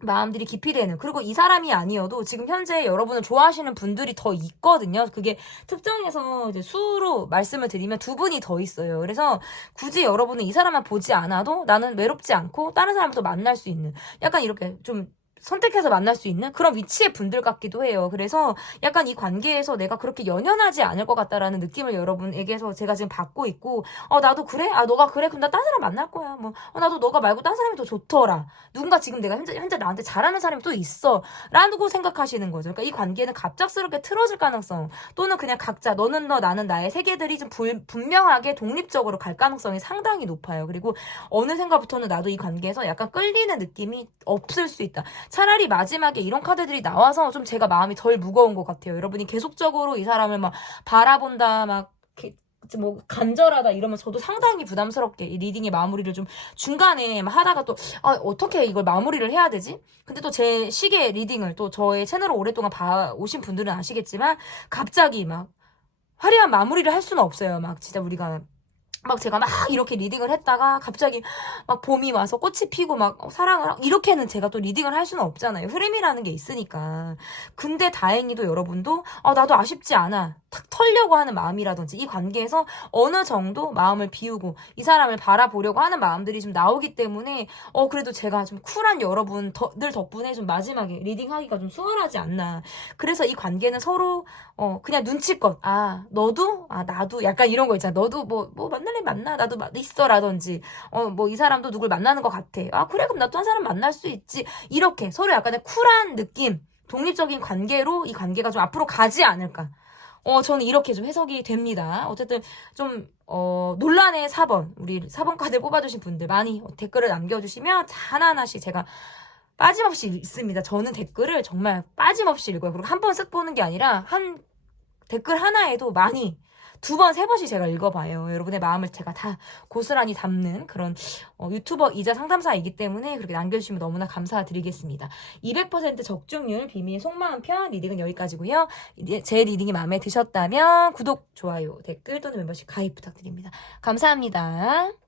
마음들이 깊이 되는 그리고 이 사람이 아니어도 지금 현재 여러분을 좋아하시는 분들이 더 있거든요. 그게 특정해서 이제 수로 말씀을 드리면 두 분이 더 있어요. 그래서 굳이 여러분은 이 사람만 보지 않아도 나는 외롭지 않고 다른 사람도 만날 수 있는 약간 이렇게 좀 선택해서 만날 수 있는 그런 위치의 분들 같기도 해요. 그래서 약간 이 관계에서 내가 그렇게 연연하지 않을 것 같다라는 느낌을 여러분에게서 제가 지금 받고 있고, 나도 그래? 너가 그래? 그럼 나 딴 사람 만날 거야. 뭐, 나도 너가 말고 딴 사람이 더 좋더라. 누군가 지금 내가 현재 나한테 잘하는 사람이 또 있어. 라고 생각하시는 거죠. 그러니까 이 관계는 갑작스럽게 틀어질 가능성, 또는 그냥 각자 너는 너 나는 나의 세계들이 좀 분명하게 독립적으로 갈 가능성이 상당히 높아요. 그리고 어느 생각부터는 나도 이 관계에서 약간 끌리는 느낌이 없을 수 있다. 차라리 마지막에 이런 카드들이 나와서 좀 제가 마음이 덜 무거운 것 같아요. 여러분이 계속적으로 이 사람을 막 바라본다, 막 뭐 간절하다 이러면 저도 상당히 부담스럽게 이 리딩의 마무리를 좀 중간에 막 하다가 또 어떻게 이걸 마무리를 해야 되지? 근데 또 제 시계 리딩을 또 저의 채널을 오랫동안 봐오신 분들은 아시겠지만 갑자기 막 화려한 마무리를 할 수는 없어요. 막 진짜 우리가 막 제가 막 이렇게 리딩을 했다가 갑자기 막 봄이 와서 꽃이 피고 막 사랑을 이렇게는 제가 또 리딩을 할 수는 없잖아요. 흐름이라는 게 있으니까. 근데 다행히도 여러분도 나도 아쉽지 않아. 탁 털려고 하는 마음이라든지 이 관계에서 어느 정도 마음을 비우고 이 사람을 바라보려고 하는 마음들이 좀 나오기 때문에 그래도 제가 좀 쿨한 여러분들 덕분에 좀 마지막에 리딩하기가 좀 수월하지 않나. 그래서 이 관계는 서로 그냥 눈치껏 너도 나도 약간 이런 거 있잖아. 너도 뭐 만날래 만나 나도 있어라든지 뭐 이 사람도 누굴 만나는 것 같아. 그래 그럼 나도 한 사람 만날 수 있지. 이렇게 서로 약간의 쿨한 느낌, 독립적인 관계로 이 관계가 좀 앞으로 가지 않을까. 저는 이렇게 좀 해석이 됩니다. 어쨌든 좀 논란의 4번, 우리 4번 카드 뽑아주신 분들 많이 댓글을 남겨주시면 하나하나씩 제가 빠짐없이 읽습니다. 저는 댓글을 정말 빠짐없이 읽어요. 그리고 한 번 쓱 보는 게 아니라 한 댓글 하나에도 많이 2번, 3번씩 제가 읽어봐요. 여러분의 마음을 제가 다 고스란히 담는 그런 유튜버이자 상담사이기 때문에 그렇게 남겨주시면 너무나 감사드리겠습니다. 200% 적중률 비밀 속마음 편 리딩은 여기까지고요. 제 리딩이 마음에 드셨다면 구독, 좋아요, 댓글 또는 멤버십 가입 부탁드립니다. 감사합니다.